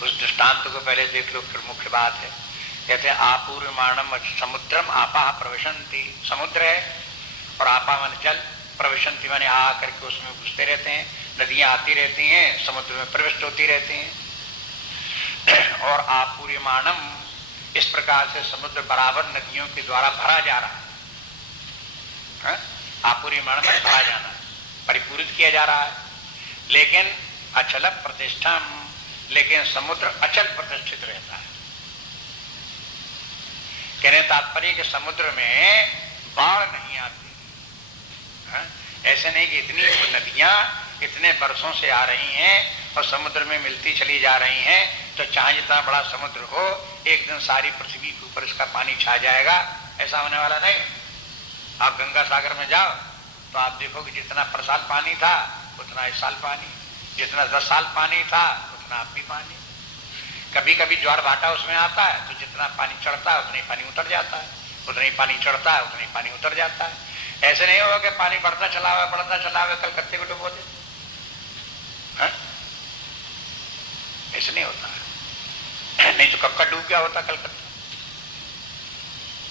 उस दृष्टांत को पहले देख लो, फिर मुख्य बात है। कहते हैं आपूर्यमाणम समुद्रम आपा प्रविशन्ति, समुद्र है और आपा मन जल, प्रविशन्ति माने आ करके उसमें घुसते रहते हैं, नदियां आती रहती हैं, समुद्र में प्रविष्ट होती रहती हैं। और आपूर्यमाणम, इस प्रकार से समुद्र बराबर नदियों के द्वारा भरा जा रहा है। आपूर्यमाणम भरा जाना, परिपूरित किया जा रहा है। लेकिन अचल प्रतिष्ठम, लेकिन समुद्र अचल प्रतिष्ठित रहता है। कहने तात्पर्य कि समुद्र में बाढ़ नहीं आती। ऐसे नहीं कि इतनी नदियां इतने वर्षों से आ रही हैं और समुद्र में मिलती चली जा रही हैं, तो चाहे जितना बड़ा समुद्र हो, एक दिन सारी पृथ्वी के ऊपर इसका पानी छा जाएगा, ऐसा होने वाला नहीं। आप गंगा सागर में जाओ तो आप देखो कि जितना पर साल पानी था उतना इस साल पानी, जितना 10 साल पानी था उतना अब भी पानी। कभी कभी ज्वार भाटा उसमें आता है तो जितना पानी चढ़ता है उतना ही पानी उतर जाता है, उतना ही पानी चढ़ता है उतना ही पानी उतर जाता है। ऐसे नहीं होगा कि पानी बढ़ता चला हुआ कलकत्ते को डुबो दे, ऐसे नहीं होता है। नहीं तो कब का डूब गया होता कलकत्ता।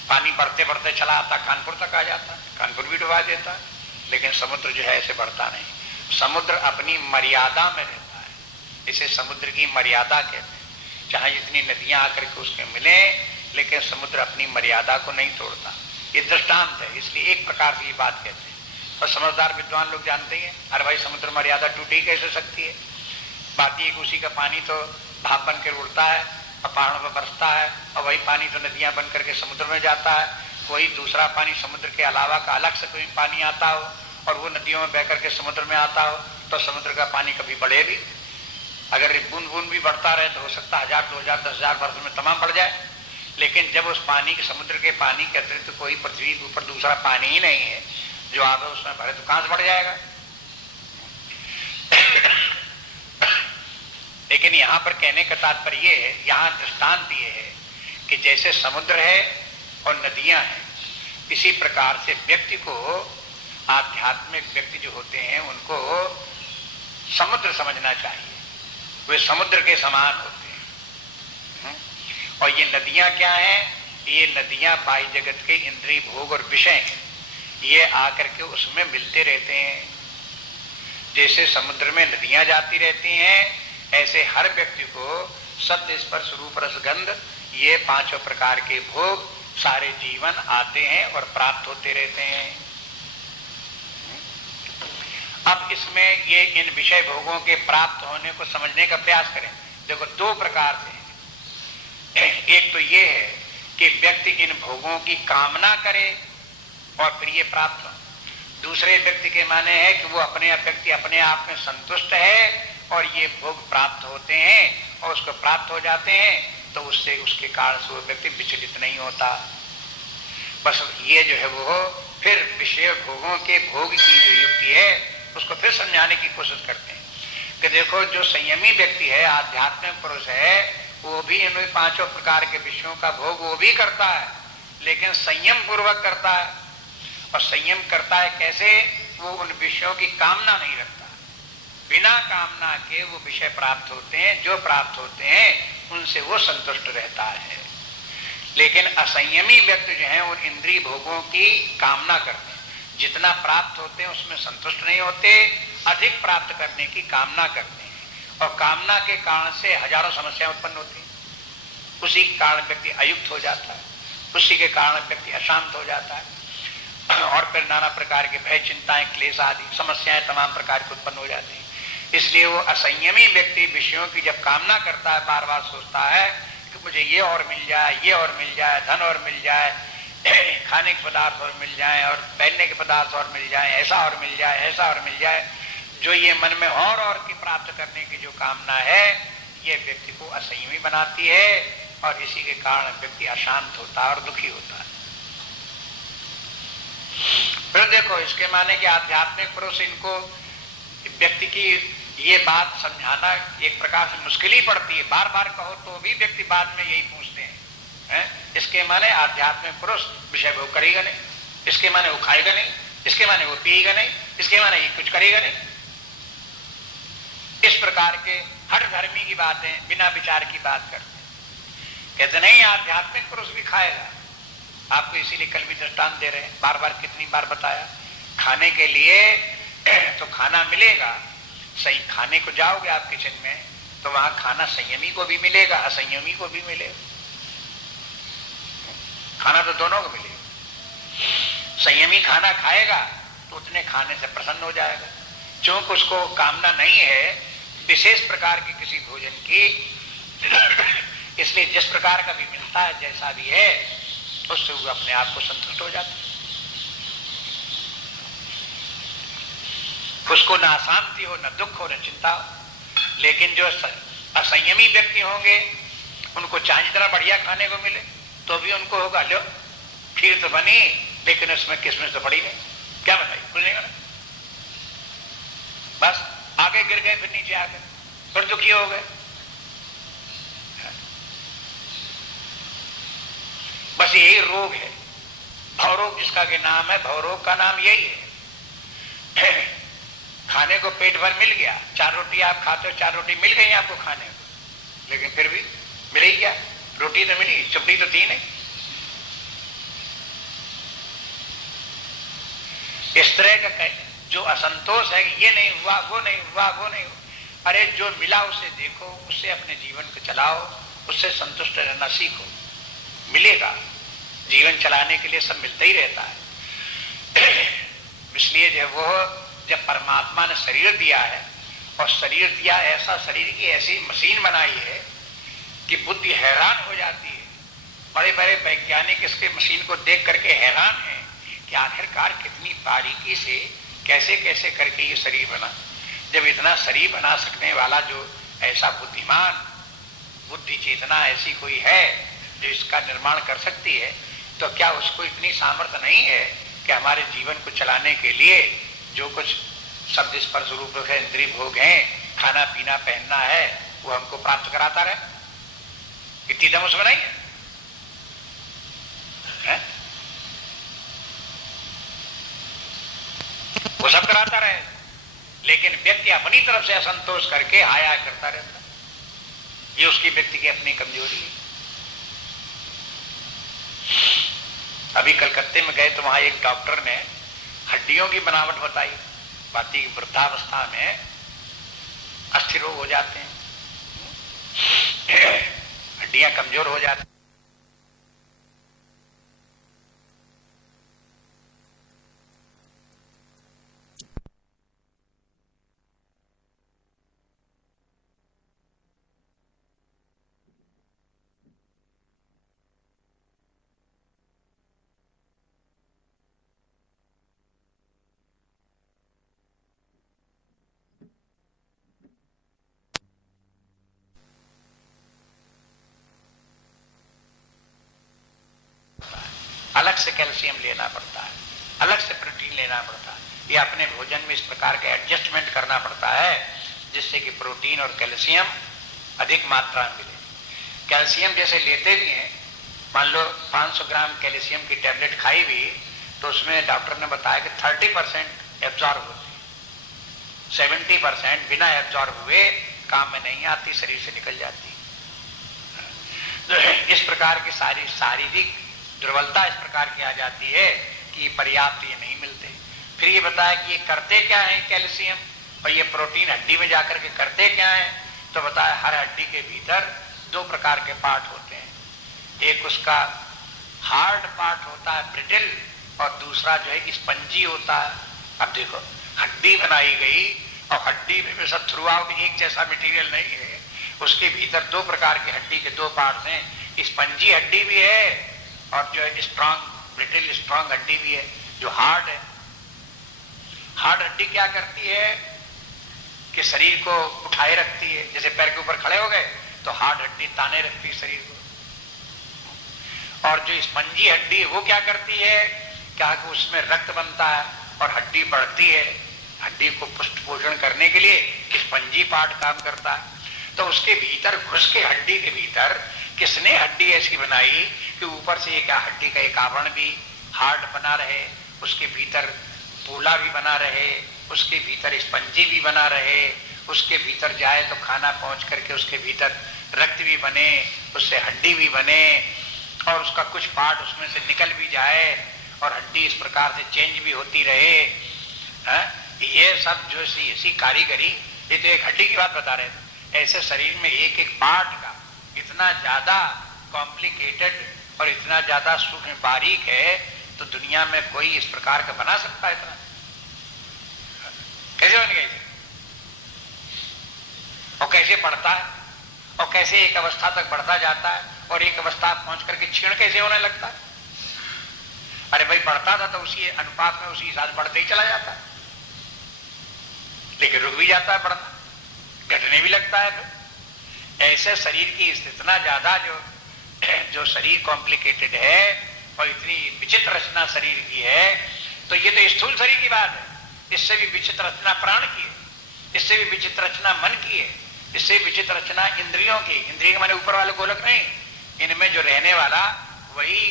पानी बढ़ते बढ़ते चला आता, कानपुर तक आ जाता, कानपुर भी डुबा देता। लेकिन समुद्र जो है ऐसे बढ़ता नहीं। समुद्र अपनी मर्यादा में रहता है, इसे समुद्र की मर्यादा कहते हैं। चाहे जितनी नदियां आकर के उसके मिले, लेकिन समुद्र अपनी मर्यादा को नहीं तोड़ता। ये दृष्टांत है, इसलिए एक प्रकार से ये बात कहते हैं। और समझदार विद्वान लोग जानते हैं, अरे भाई समुद्र मर्यादा टूटी कैसे सकती है। बात ये उसी का पानी तो भाप बन कर उड़ता है और पहाड़ों पर बरसता है, और वही पानी तो नदियां बन करके समुद्र में जाता है। कोई दूसरा पानी समुद्र के अलावा का अलग से कोई पानी आता हो और वो नदियों में बह करके समुद्र में आता हो, तो समुद्र का पानी कभी बढ़े भी। अगर बूंद बूंद भी बढ़ता रहे तो हो सकता है 1000, 2000, 10,000 वर्ष में तमाम बढ़ जाए। लेकिन जब उस पानी के, समुद्र के पानी के अतिरिक्त तो कोई पृथ्वी के ऊपर दूसरा पानी ही नहीं है जो आगे उसमें भरे, तो कहां से बढ़ जाएगा। लेकिन यहां पर कहने का तात्पर्य ये है, यहां दृष्टांत ये है कि जैसे समुद्र है और नदियां हैं, इसी प्रकार से व्यक्ति को आध्यात्मिक व्यक्ति जो होते हैं उनको समुद्र समझना चाहिए। वे समुद्र के समान होते हैं। और ये नदियां क्या हैं? ये नदियां बाह्य जगत के इंद्रिय भोग और विषय हैं। ये आकर के उसमें मिलते रहते हैं। जैसे समुद्र में नदियां जाती रहती हैं, ऐसे हर व्यक्ति को शब्द स्पर्श रूप रस गंध ये पांचों प्रकार के भोग सारे जीवन आते हैं और प्राप्त होते रहते हैं। अब इसमें ये इन विषय भोगों के प्राप्त होने को समझने का प्रयास करें। देखो दो प्रकार से, एक तो ये है कि व्यक्ति इन भोगों की कामना करे और फिर ये प्राप्त हो। दूसरे व्यक्ति के माने है कि वो व्यक्ति अपने आप में संतुष्ट है और ये भोग प्राप्त होते हैं और उसको प्राप्त हो जाते हैं, तो उससे उसके कारण से वो व्यक्ति विचलित नहीं होता। बस ये जो है वो फिर विषय भोगों के भोग की जो युक्ति है उसको फिर समझाने की कोशिश करते हैं कि देखो जो संयमी व्यक्ति है, आध्यात्मिक पुरुष है, वो भी इन पांचों प्रकार के विषयों का भोग वो भी करता है, लेकिन संयम पूर्वक करता है। और संयम करता है कैसे? वो उन विषयों की कामना नहीं रखता। बिना कामना के वो विषय प्राप्त होते हैं, जो प्राप्त होते हैं उनसे वो संतुष्ट रहता है। लेकिन असंयमी व्यक्ति जो है उन इंद्रिय भोगों की कामना करते हैं, जितना प्राप्त होते हैं उसमें संतुष्ट नहीं होते, अधिक प्राप्त करने की कामना करते हैं और कामना के कारण से हजारों समस्याएं उत्पन्न होती हैं। उसी के कारण व्यक्ति अयुक्त हो जाता है, उसी के कारण व्यक्ति अशांत हो जाता है और फिर नाना प्रकार के भय, चिंताएं, क्लेश आदि समस्याएं तमाम प्रकार की उत्पन्न हो जाती हैं। इसलिए वो असंयमी व्यक्ति विषयों की जब कामना करता है, बार बार सोचता है कि मुझे ये और मिल जाए, ये और मिल जाए, धन और मिल जाए, खाने के पदार्थ और मिल जाए और पहनने के पदार्थ और मिल जाए, ऐसा और मिल जाए, ऐसा और मिल जाए, जो ये मन में और की प्राप्त करने की जो कामना है, ये व्यक्ति को असंयमी बनाती है और इसी के कारण व्यक्ति अशांत होता है और दुखी होता है। फिर देखो इसके माने कि आध्यात्मिक पुरुष इनको व्यक्ति की ये बात समझाना एक प्रकार से मुश्किल ही पड़ती है। बार बार कहो तो भी व्यक्ति बाद में यही पूछते हैं, इसके माने आध्यात्मिक पुरुष विषय भोग करेगा नहीं, इसके माने वो खाएगा नहीं, इसके माने वो पिएगा नहीं, इसके माने ये कुछ करेगा नहीं। इस प्रकार के हर धर्मी की बातें बिना विचार की बात करते हैं। कहते नहीं आध्यात्मिक पुरुष भी खाएगा। आपको इसीलिए कल भी दृष्टांत दे रहे हैं, बार बार कितनी बार बताया, खाने के लिए तो खाना मिलेगा, सही खाने को जाओगे आप किचन में तो वहां खाना संयमी को भी मिलेगा, असंयमी को भी मिलेगा। खाना तो दोनों को मिलेगा। संयमी खाना खाएगा तो उतने खाने से प्रसन्न हो जाएगा, क्योंकि उसको कामना नहीं है विशेष प्रकार की किसी भोजन की, इसलिए जिस प्रकार का भी मिलता है, जैसा भी है, उससे वो अपने आप को संतुष्ट हो जाता है। उसको ना अशांति हो, न दुख हो, न चिंता हो। लेकिन जो असंयमी व्यक्ति होंगे उनको चाहे जितना बढ़िया खाने को मिले तो भी उनको होगा, लो खीर तो बनी लेकिन उसमें किसमिस तो पड़ी नहीं, क्या बताइए, कुछ नहीं करना, बस आगे गिर गए, फिर नीचे आ गए, फिर दुखी हो गए। बस यही रोग है, भवरोग जिसका के नाम है, भवरोग का नाम यही है। खाने को पेट भर मिल गया, 4 रोटी आप खाते हो, 4 रोटी मिल गई आपको खाने को, लेकिन फिर भी मिली क्या, रोटी तो मिली, चुपड़ी तो थी नहीं। इस तरह का जो असंतोष है, ये नहीं हुआ, वो नहीं हुआ, वो नहीं हुआ, अरे जो मिला उसे देखो, उससे अपने जीवन को चलाओ, उससे संतुष्ट रहना सीखो, मिलेगा। जीवन चलाने के लिए सब मिलता ही रहता है। इसलिए जब परमात्मा ने शरीर दिया है, और शरीर दिया ऐसा, शरीर की ऐसी मशीन बनाई है कि बुद्धि हैरान हो जाती है। बड़े बड़े वैज्ञानिक इसके मशीन को देख करके हैरान हैं कि आखिरकार कितनी बारीकी से कैसे कैसे करके ये शरीर बना। जब इतना शरीर बना सकने वाला जो ऐसा बुद्धिमान, बुद्धि चेतना ऐसी कोई है जो इसका निर्माण कर सकती है, तो क्या उसको इतनी सामर्थ्य नहीं है कि हमारे जीवन को चलाने के लिए जो कुछ शब्द स्पर्श रूप है, इंद्रिय भोग हैं, खाना पीना पहनना है, वो हमको प्राप्त कराता रहे? इतनी दम उसमें नहीं है? वो सब कराता रहे, लेकिन व्यक्ति अपनी तरफ से असंतोष करके हाय हाय करता रहता है। ये उसकी व्यक्ति की अपनी कमजोरी है। अभी कलकत्ते में गए तो वहां एक डॉक्टर ने हड्डियों की बनावट बताई, बाती वृद्धावस्था में अस्थि रोग हो जाते हैं, हड्डियां कमजोर हो जाती। अलग से कैल्शियम लेना पड़ता है, अलग से प्रोटीन लेना पड़ता है। ये अपने भोजन में इस प्रकार के एडजस्टमेंट करना पड़ता है जिससे कि प्रोटीन और कैल्शियम अधिक मात्रा में मिले। कैल्शियम जैसे लेते भी हैं, मान लो 500 ग्राम कैल्शियम की टेबलेट खाई भी तो उसमें डॉक्टर ने बताया कि 30% एब्जॉर्ब होती है, 70% बिना एब्जॉर्ब हुए काम में नहीं आती, शरीर से निकल जाती। तो इस प्रकार की शारीरिक दुर्बलता इस प्रकार की आ जाती है कि पर्याप्त ये नहीं मिलते। फिर ये बताया कि ये करते क्या है कैल्शियम और ये प्रोटीन हड्डी में जाकर के करते क्या है, तो बताया हर हड्डी के भीतर 2 प्रकार के पार्ट होते हैं। एक उसका हार्ड पार्ट होता है ब्रिटिल, और दूसरा जो है स्पंजी होता है। अब देखो हड्डी बनाई गई और हड्डी में सब थ्रू आउट एक जैसा मटेरियल नहीं है, उसके भीतर 2 प्रकार के हड्डी के 2 पार्ट हैं। स्पंजी हड्डी भी है और जो है स्ट्रांग ब्रिटिल स्ट्रांग हड्डी भी है जो हार्ड है। हार्ड हड्डी क्या करती है कि शरीर को उठाए रखती है, जैसे पैर के ऊपर खड़े हो गए तो हार्ड हड्डी ताने रखती है शरीर को। और जो स्पंजी हड्डी है वो क्या करती है, क्या कि उसमें रक्त बनता है और हड्डी बढ़ती है। हड्डी को पुष्ट पोषण करने के लिए स्पंजी पार्ट काम करता है। तो उसके भीतर घुस के हड्डी के भीतर किसने हड्डी ऐसी बनाई कि ऊपर से एक हड्डी का एक आवरण भी हार्ड बना रहे, उसके भीतर पोला भी बना रहे, उसके भीतर स्पंजी भी बना रहे, उसके भीतर जाए तो खाना पहुंच करके उसके भीतर रक्त भी बने, उससे हड्डी भी बने और उसका कुछ पार्ट उसमें से निकल भी जाए और हड्डी इस प्रकार से चेंज भी होती रहे। ये सब जो ऐसी कारीगरी, ये तो एक हड्डी की बात बता रहे थे। ऐसे शरीर में एक एक पार्ट का इतना ज्यादा कॉम्प्लिकेटेड और इतना ज्यादा सूक्ष्म बारीक है तो दुनिया में कोई इस प्रकार का बना सकता है? इतना कैसे बन गई और कैसे बढ़ता है और कैसे एक अवस्था तक बढ़ता जाता है और एक अवस्था पहुंच करके क्षीण कैसे होने लगता है? अरे भाई बढ़ता था तो उसी अनुपात में उसी हिसाब बढ़ते ही चला जाता है, लेकिन रुक भी जाता है बढ़ना, घटने भी लगता है। फिर ऐसे शरीर की इतना ज्यादा जो शरीर कॉम्प्लिकेटेड है और इतनी विचित्र रचना शरीर की है, तो ये तो स्थूल शरीर की बात है। इससे भी विचित्र रचना प्राण की है, इससे भी विचित्र रचना मन की है, इससे विचित्र रचना इंद्रियों की। इंद्रिय माने ऊपर वाले गोलक नहीं, इनमें जो रहने वाला वही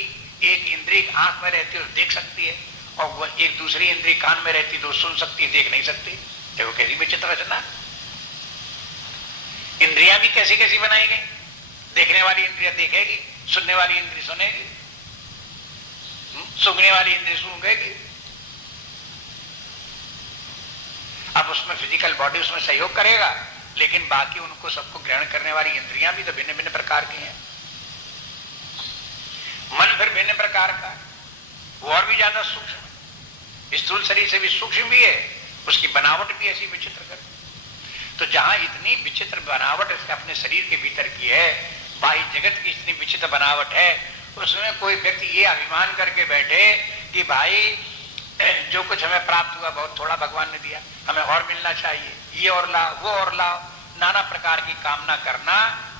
एक इंद्रिय आंख में रहती है तो देख सकती है और वह एक दूसरी इंद्रिय कान में रहती तो सुन सकती है, देख नहीं सकती। देखो कैसी विचित्र रचना। इंद्रियां भी कैसी कैसी बनाई गई, देखने वाली इंद्रिया देखेगी, सुनने वाली इंद्रिय सुनेगी, सूंघने वाली इंद्रिय सूंघेगी। अब उसमें फिजिकल बॉडी उसमें सहयोग करेगा, लेकिन बाकी उनको सबको ग्रहण करने वाली इंद्रियां भी तो भिन्न भिन्न प्रकार की हैं। मन फिर भिन्न प्रकार का, वो और भी ज्यादा सूक्ष्म, स्थूल शरीर से भी सूक्ष्म भी है, उसकी बनावट भी ऐसी विचित्र कर। तो जहां इतनी विचित्र बनावट अपने शरीर के भीतर की है, बाह्य जगत की इतनी विचित्र बनावट है, उसमें कोई व्यक्ति ये अभिमान करके बैठे कि भाई जो कुछ हमें प्राप्त हुआ बहुत थोड़ा भगवान ने दिया, हमें और मिलना चाहिए, ये और लाओ वो और लाओ, नाना प्रकार की कामना करना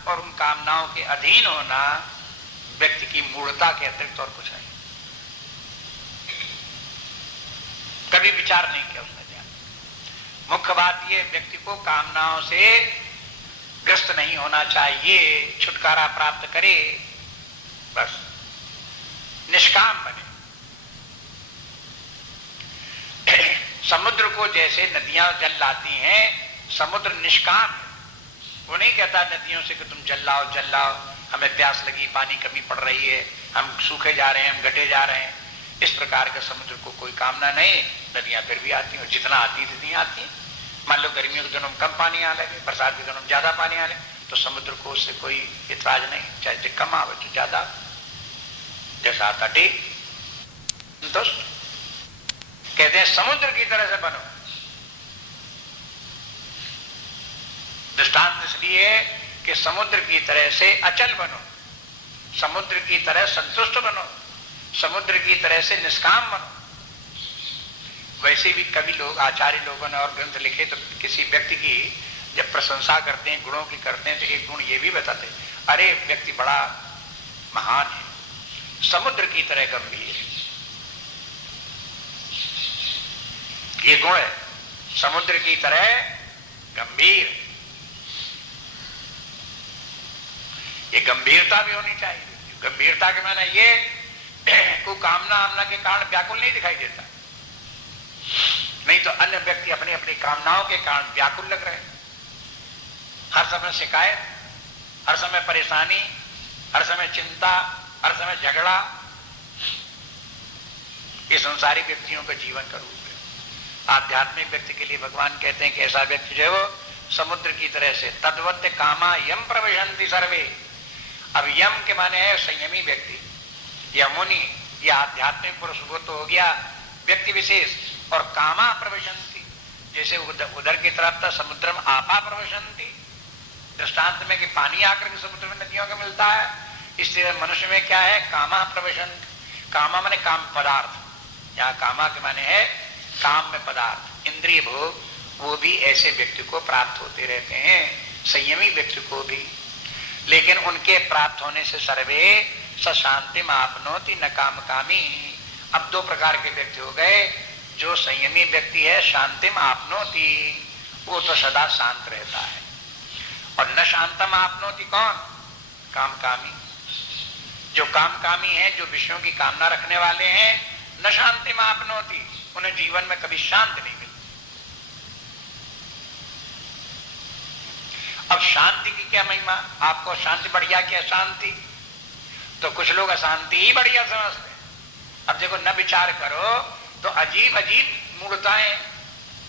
और उन कामनाओं के अधीन होना व्यक्ति की मूढ़ता के अतिरिक्त और कुछ नहीं। कभी विचार नहीं किया उसने ध्यान। मुख्य बात यह व्यक्ति को कामनाओं से ग्रस्त नहीं होना चाहिए, छुटकारा प्राप्त करे, बस निष्काम बने। समुद्र को जैसे नदियां जल लाती हैं, समुद्र निष्काम है, वो नहीं कहता नदियों से कि तुम जल लाओ, हमें प्यास लगी, पानी कमी पड़ रही है, हम सूखे जा रहे हैं, हम घटे जा रहे हैं। इस प्रकार का समुद्र को कोई कामना नहीं। नदियां फिर भी आती हैं, जितना आती जितनी आती हैं। मान लो गर्मियों के दिनों में कम पानी आने लगे, बरसात के दिनों में ज्यादा पानी आने, तो समुद्र को उससे कोई इतराज नहीं, चाहे कम आवे तो ज्यादा, जैसा तटे संतुष्ट। कहते हैं समुद्र की तरह से बनो। दृष्टांत इसलिए कि समुद्र की तरह से अचल बनो, समुद्र की तरह संतुष्ट बनो, समुद्र की तरह से निष्काम बनो। वैसे भी कवि लोग, आचार्य लोगों ने और ग्रंथ लिखे तो किसी व्यक्ति की जब प्रशंसा करते हैं, गुणों की करते हैं, तो एक गुण ये भी बताते हैं, अरे व्यक्ति बड़ा महान है, समुद्र की तरह गंभीर है। ये गुण है, समुद्र की तरह गंभीर। ये गंभीरता भी होनी चाहिए। गंभीरता के माने ये को कामना आमना के कारण व्याकुल नहीं दिखाई देता। नहीं तो अन्य व्यक्ति अपनी अपनी कामनाओं के कारण व्याकुल लग रहे हैं, हर समय शिकायत, हर समय परेशानी, हर समय चिंता, हर समय झगड़ा। ये संसारी व्यक्तियों का जीवन का रूप है। आध्यात्मिक व्यक्ति के लिए भगवान कहते हैं कि ऐसा व्यक्ति जो है वो समुद्र की तरह से तद्वत कामा यम प्रविशन्ति सर्वे। अब यम के माने है संयमी व्यक्ति या मुनि या आध्यात्मिक पुरुष, वो तो हो गया व्यक्ति विशेष। और कामा प्रविशन्ति, जैसे उधर की तरफ था समुद्र में आपा प्रविशन्ति, दृष्टांत में कि पानी आकर के समुद्र में नदियों का मिलता है, इस तरह मनुष्य में क्या है, कामा प्रविशन्ति। कामा माने काम पदार्थ, यहाँ कामा के माने है काम में पदार्थ, इंद्रिय भोग, वो भी ऐसे व्यक्ति को प्राप्त होते रहते हैं, संयमी व्यक्ति को भी। लेकिन उनके प्राप्त होने से सर्वे स शांति आपनोति न काम कामी। अब दो प्रकार के व्यक्ति हो गए। जो संयमी व्यक्ति है शांतिम आपनोति, वो तो सदा शांत रहता है। और न शांतम आपनोति कौन, काम कामी। जो काम कामी है, जो विषयों की कामना रखने वाले हैं, न शांतिम आपनोति, उन्हें जीवन में कभी शांत नहीं मिलती। अब शांति की क्या महिमा, आपको शांति बढ़िया कि अशांति? तो कुछ लोग अशांति ही बढ़िया समझते हैं। अब देखो न विचार करो तो अजीब अजीब मूर्ताएं,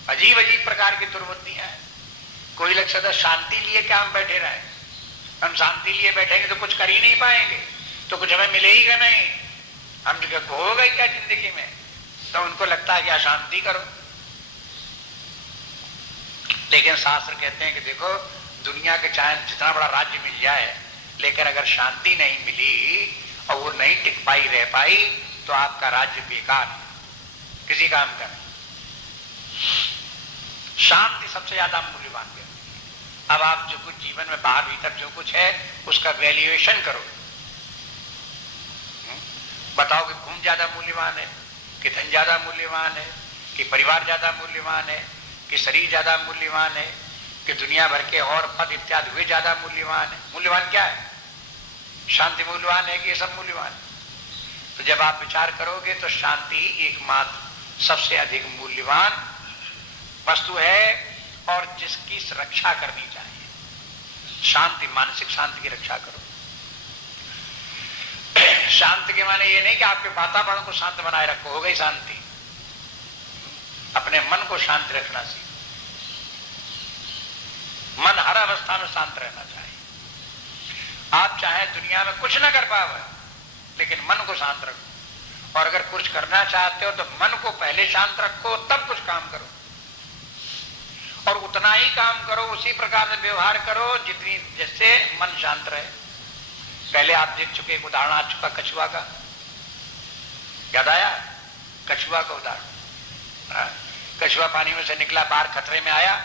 अजीब अजीब प्रकार की दुर्बुद्धियां हैं। कोई लग सकता शांति लिए क्या हम बैठे रहे, हम शांति लिए बैठेंगे तो कुछ कर ही नहीं पाएंगे, तो कुछ हमें मिलेगा नहीं, हम हो गए क्या जिंदगी में। तो उनको लगता है कि अशांति करो। लेकिन शास्त्र कहते हैं कि देखो दुनिया के चाहे जितना बड़ा राज्य मिल जाए, लेकिन अगर शांति नहीं मिली और वो नहीं टिक पाई, रह पाई, तो आपका राज्य बेकार है, किसी काम का नहीं। शांति सबसे ज्यादा मूल्यवान है। अब आप जो कुछ जीवन में बाहर भीतर जो कुछ है उसका वैल्यूएशन करो, बताओ कि घूम ज्यादा मूल्यवान है, कि धन ज्यादा मूल्यवान है, कि परिवार ज्यादा मूल्यवान है, कि शरीर ज्यादा मूल्यवान है, कि दुनिया भर के और पद इत्यादि वे ज्यादा मूल्यवान है। मूल्यवान क्या है? शांति मूल्यवान है कि ये सब मूल्यवान है? तो जब आप विचार करोगे तो शांति एकमात्र सबसे अधिक मूल्यवान वस्तु है और जिसकी रक्षा करनी चाहिए। शांति, मानसिक शांति की रक्षा करो। शांति के माने ये नहीं कि आपके वातावरण को शांत बनाए रखो, हो गई शांति। अपने मन को शांत रखना सीखो। मन हर अवस्था में शांत रहना चाहिए। आप चाहे दुनिया में कुछ ना कर पाओ, लेकिन मन को शांत रखो। और अगर कुछ करना चाहते हो तो मन को पहले शांत रखो, तब कुछ काम करो। और उतना ही काम करो, उसी प्रकार से व्यवहार करो जितनी जैसे मन शांत रहे। पहले आप देख चुके, एक उदाहरण आ चुका कछुआ का, याद आया? कछुआ का उदाहरण। कछुआ पानी में से निकला, बाहर खतरे में आया,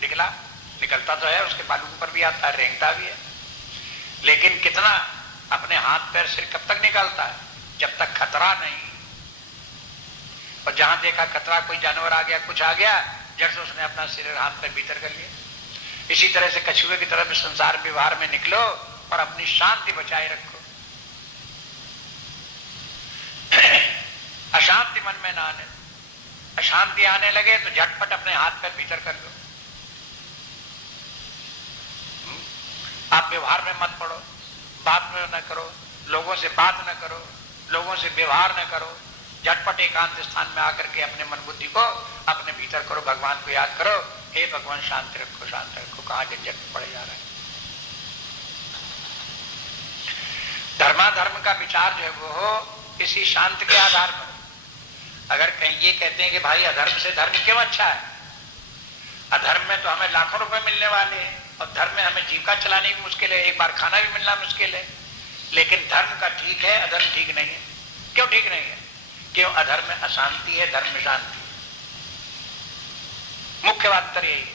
निकलता तो है, उसके बालू पर भी आता है, रेंगता भी है, लेकिन कितना अपने हाथ पैर सिर कब तक निकालता है? जब तक खतरा नहीं। और जहां देखा खतरा, कोई जानवर आ गया, कुछ आ गया, जड़ से उसने अपना सिर हाथ पैर भीतर कर लिया। इसी तरह से कछुए की तरफ संसार व्यवहार में निकलो और अपनी शांति बचाए रखो। अशांति मन में ना आने। अशांति आने लगे तो झटपट अपने हाथ पैर भीतर कर लो। आप व्यवहार में मत पड़ो, बात में न करो, लोगों से बात न करो, लोगों से व्यवहार न करो। झटपट एकांत स्थान में आकर के अपने मन बुद्धि को अपने भीतर करो, भगवान को याद करो, हे भगवान शांति रखो, शांति रखो। कहां झंझट में पड़े जा रहे हैं। धर्माधर्म का विचार जो है वो हो इसी शांति के आधार पर। अगर कहीं ये कहते हैं कि भाई अधर्म से धर्म क्यों अच्छा है, अधर्म में तो हमें लाखों रुपए मिलने वाले हैं और धर्म में हमें जीविका चलानी भी मुश्किल है, एक बार खाना भी मिलना मुश्किल है, लेकिन धर्म का ठीक है, अधर्म ठीक नहीं है। क्यों ठीक नहीं है? क्यों? अधर्म में अशांति है, धर्म में शांति। मुख्य बात तो यही है।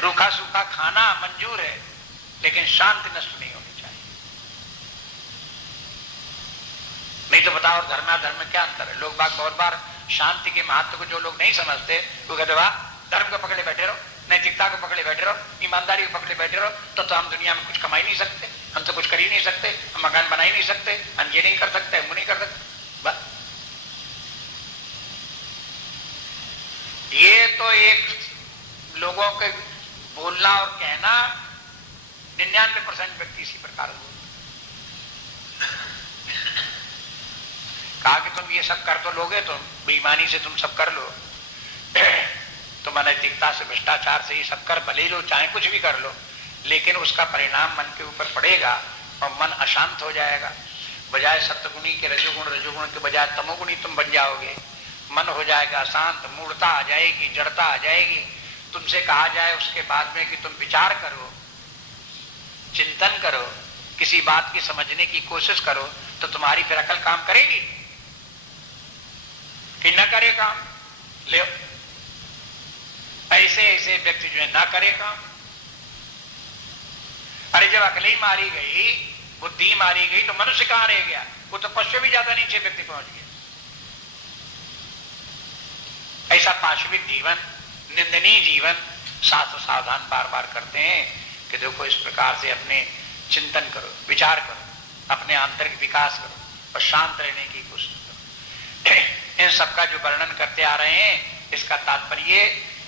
रूखा सूखा खाना मंजूर है, लेकिन शांति नष्ट नहीं होनी चाहिए। नहीं तो बताओ धर्माधर्म में क्या अंतर है? लोग बाग बहुत बार शांति के महत्व को जो लोग नहीं समझते वो कहते वाह धर्म को पकड़े बैठे रहो, नैतिकता को पकड़े बैठे रहो, ईमानदारी को पकड़े बैठे रहो, तो हम दुनिया में कुछ कमा ही नहीं सकते, हम तो कुछ कर ही नहीं सकते, हम मकान बना ही नहीं सकते, हम ये नहीं कर सकते, हम वो नहीं कर सकते। बस ये तो एक लोगों के बोलना और कहना, 99% व्यक्ति इसी प्रकार बोलते। कहा कि तुम ये सब कर तो लोगे, तुम बेईमानी से तुम सब कर लो, तुम अनैतिकता से भ्रष्टाचार से ये सब कर भले लो, चाहे कुछ भी कर लो, लेकिन उसका परिणाम मन के ऊपर पड़ेगा और मन अशांत हो जाएगा। बजाय सत्वगुणी के रजोगुण, रजोगुण के बजाय तमोगुणी तुम बन जाओगे, मन हो जाएगा अशांत, मूढ़ता आ जाएगी, जड़ता आ जाएगी। तुमसे कहा जाए उसके बाद में कि तुम विचार करो, चिंतन करो, किसी बात की समझने की कोशिश करो, तो तुम्हारी फिर अकल काम करेगी कि न करे काम? ले ऐसे ऐसे व्यक्ति जो है ना करे काम। अरे जब अकल ही मारी गई, बुद्धि मारी गई, तो मनुष्य कहां रह गया? वो तो पशु भी ज्यादा नीचे व्यक्ति पहुंच गया। ऐसा पाशविक जीवन, निंदनीय जीवन शास्त्र सावधान बार बार करते हैं कि देखो इस प्रकार से अपने चिंतन करो, विचार करो, अपने आंतरिक विकास करो और शांत रहने की कोशिश करो। इन सबका जो वर्णन करते आ रहे हैं, इसका तात्पर्य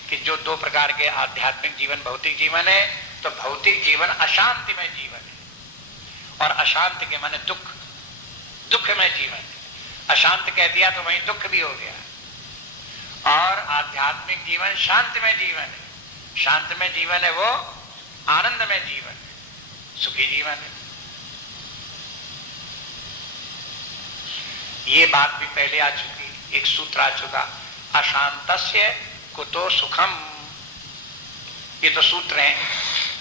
कि जो दो प्रकार के आध्यात्मिक जीवन, भौतिक जीवन है, तो भौतिक जीवन अशांतिमय जीवन है और अशांति के माने दुख, दुखमय जीवन है। अशांत कह दिया तो वहीं दुख भी हो गया। और आध्यात्मिक जीवन शांतिमय जीवन है। शांतिमय जीवन है वो आनंदमय जीवन है, सुखी जीवन है। ये बात भी पहले आ चुकी, एक सूत्र आ चुका, अशांतस्य कुतो सुखम। ये तो सूत्र हैं,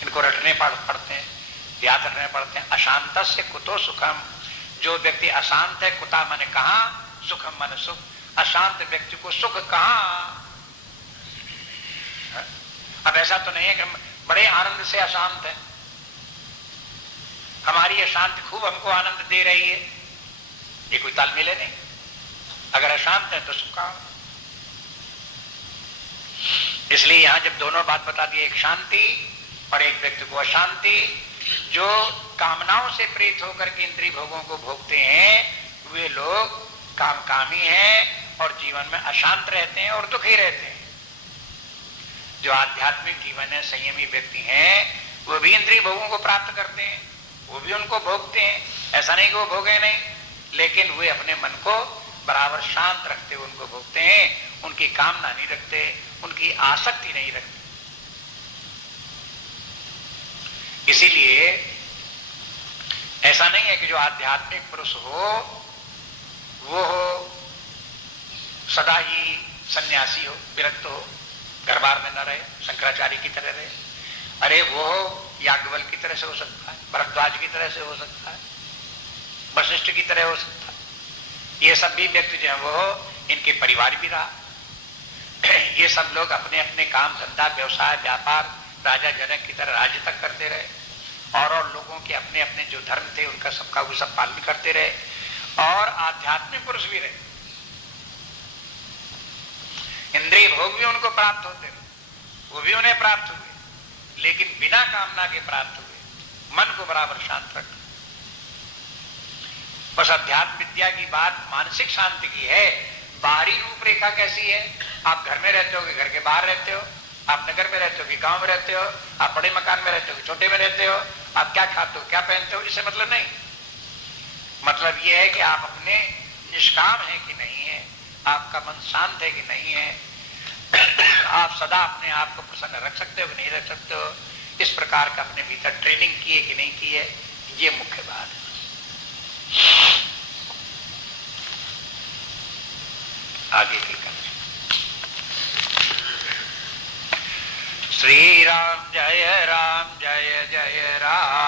इनको रटने पड़ते हैं, याद रखने पड़ते हैं। अशांतस्य कुतो सुखम, जो व्यक्ति अशांत है, कुता माने कहां, सुखम माने सुख। अशांत व्यक्ति को सुख कहां? अब ऐसा तो नहीं है कि हम बड़े आनंद से अशांत है, हमारी अशांति खूब हमको आनंद दे रही है, ये कोई तालमेल नहीं। अगर अशांत है तो सुख कहां? इसलिए यहां जब दोनों बात बता दी, एक शांति और एक व्यक्ति को अशांति, जो कामनाओं से प्रेरित होकर के इंद्रिय भोगों को भोगते हैं वे लोग कामकामी हैं और जीवन में अशांत रहते हैं और दुखी रहते हैं। जो आध्यात्मिक जीवन है, संयमी व्यक्ति हैं, वो भी इंद्रिय भोगों को प्राप्त करते हैं, वो भी उनको भोगते हैं। ऐसा नहीं कि वो भोगे नहीं, लेकिन वे अपने मन को बराबर शांत रखते हुए उनको भोगते हैं। उनकी कामना नहीं रखते, उनकी आसक्ति नहीं रखते। इसीलिए ऐसा नहीं है कि जो आध्यात्मिक पुरुष हो वो सदा ही सन्यासी हो, विरक्त हो, घर बार में न रहे, शंकराचार्य की तरह रहे। अरे वो याज्ञवल की तरह से हो सकता है, भरद्वाज की तरह से हो सकता है, वशिष्ठ की तरह हो सकता है। ये सब भी व्यक्ति जो है वो, इनके परिवार भी रहा। ये सब लोग अपने अपने काम धंधा, व्यवसाय, व्यापार राजा जनक की तरह राज्य तक करते रहे और लोगों के अपने अपने जो धर्म थे उनका सबका वो सब पालन करते रहे और आध्यात्मिक पुरुष भी रहे। इंद्रिय भोग भी उनको प्राप्त होते रहे, वो भी उन्हें प्राप्त हुए, लेकिन बिना कामना के प्राप्त हुए, मन को बराबर शांत रख। बस अध्यात्म विद्या की बात मानसिक शांति की है। बाहरी रूपरेखा कैसी है? आप घर में रहते हो कि घर के बाहर रहते हो, आप नगर में रहते हो कि गांव में रहते हो, आप बड़े मकान में रहते हो कि छोटे में रहते हो, आप क्या खाते हो क्या पहनते हो, इससे मतलब नहीं। मतलब यह है कि आप अपने निष्काम है कि नहीं है, आपका मन शांत है कि नहीं है, आप सदा अपने आप को प्रसन्न रख सकते हो कि नहीं रख सकते हो, इस प्रकार का अपने भीतर ट्रेनिंग की है कि नहीं की है, ये मुख्य बात है। आगे की कर श्री राम जय जय राम।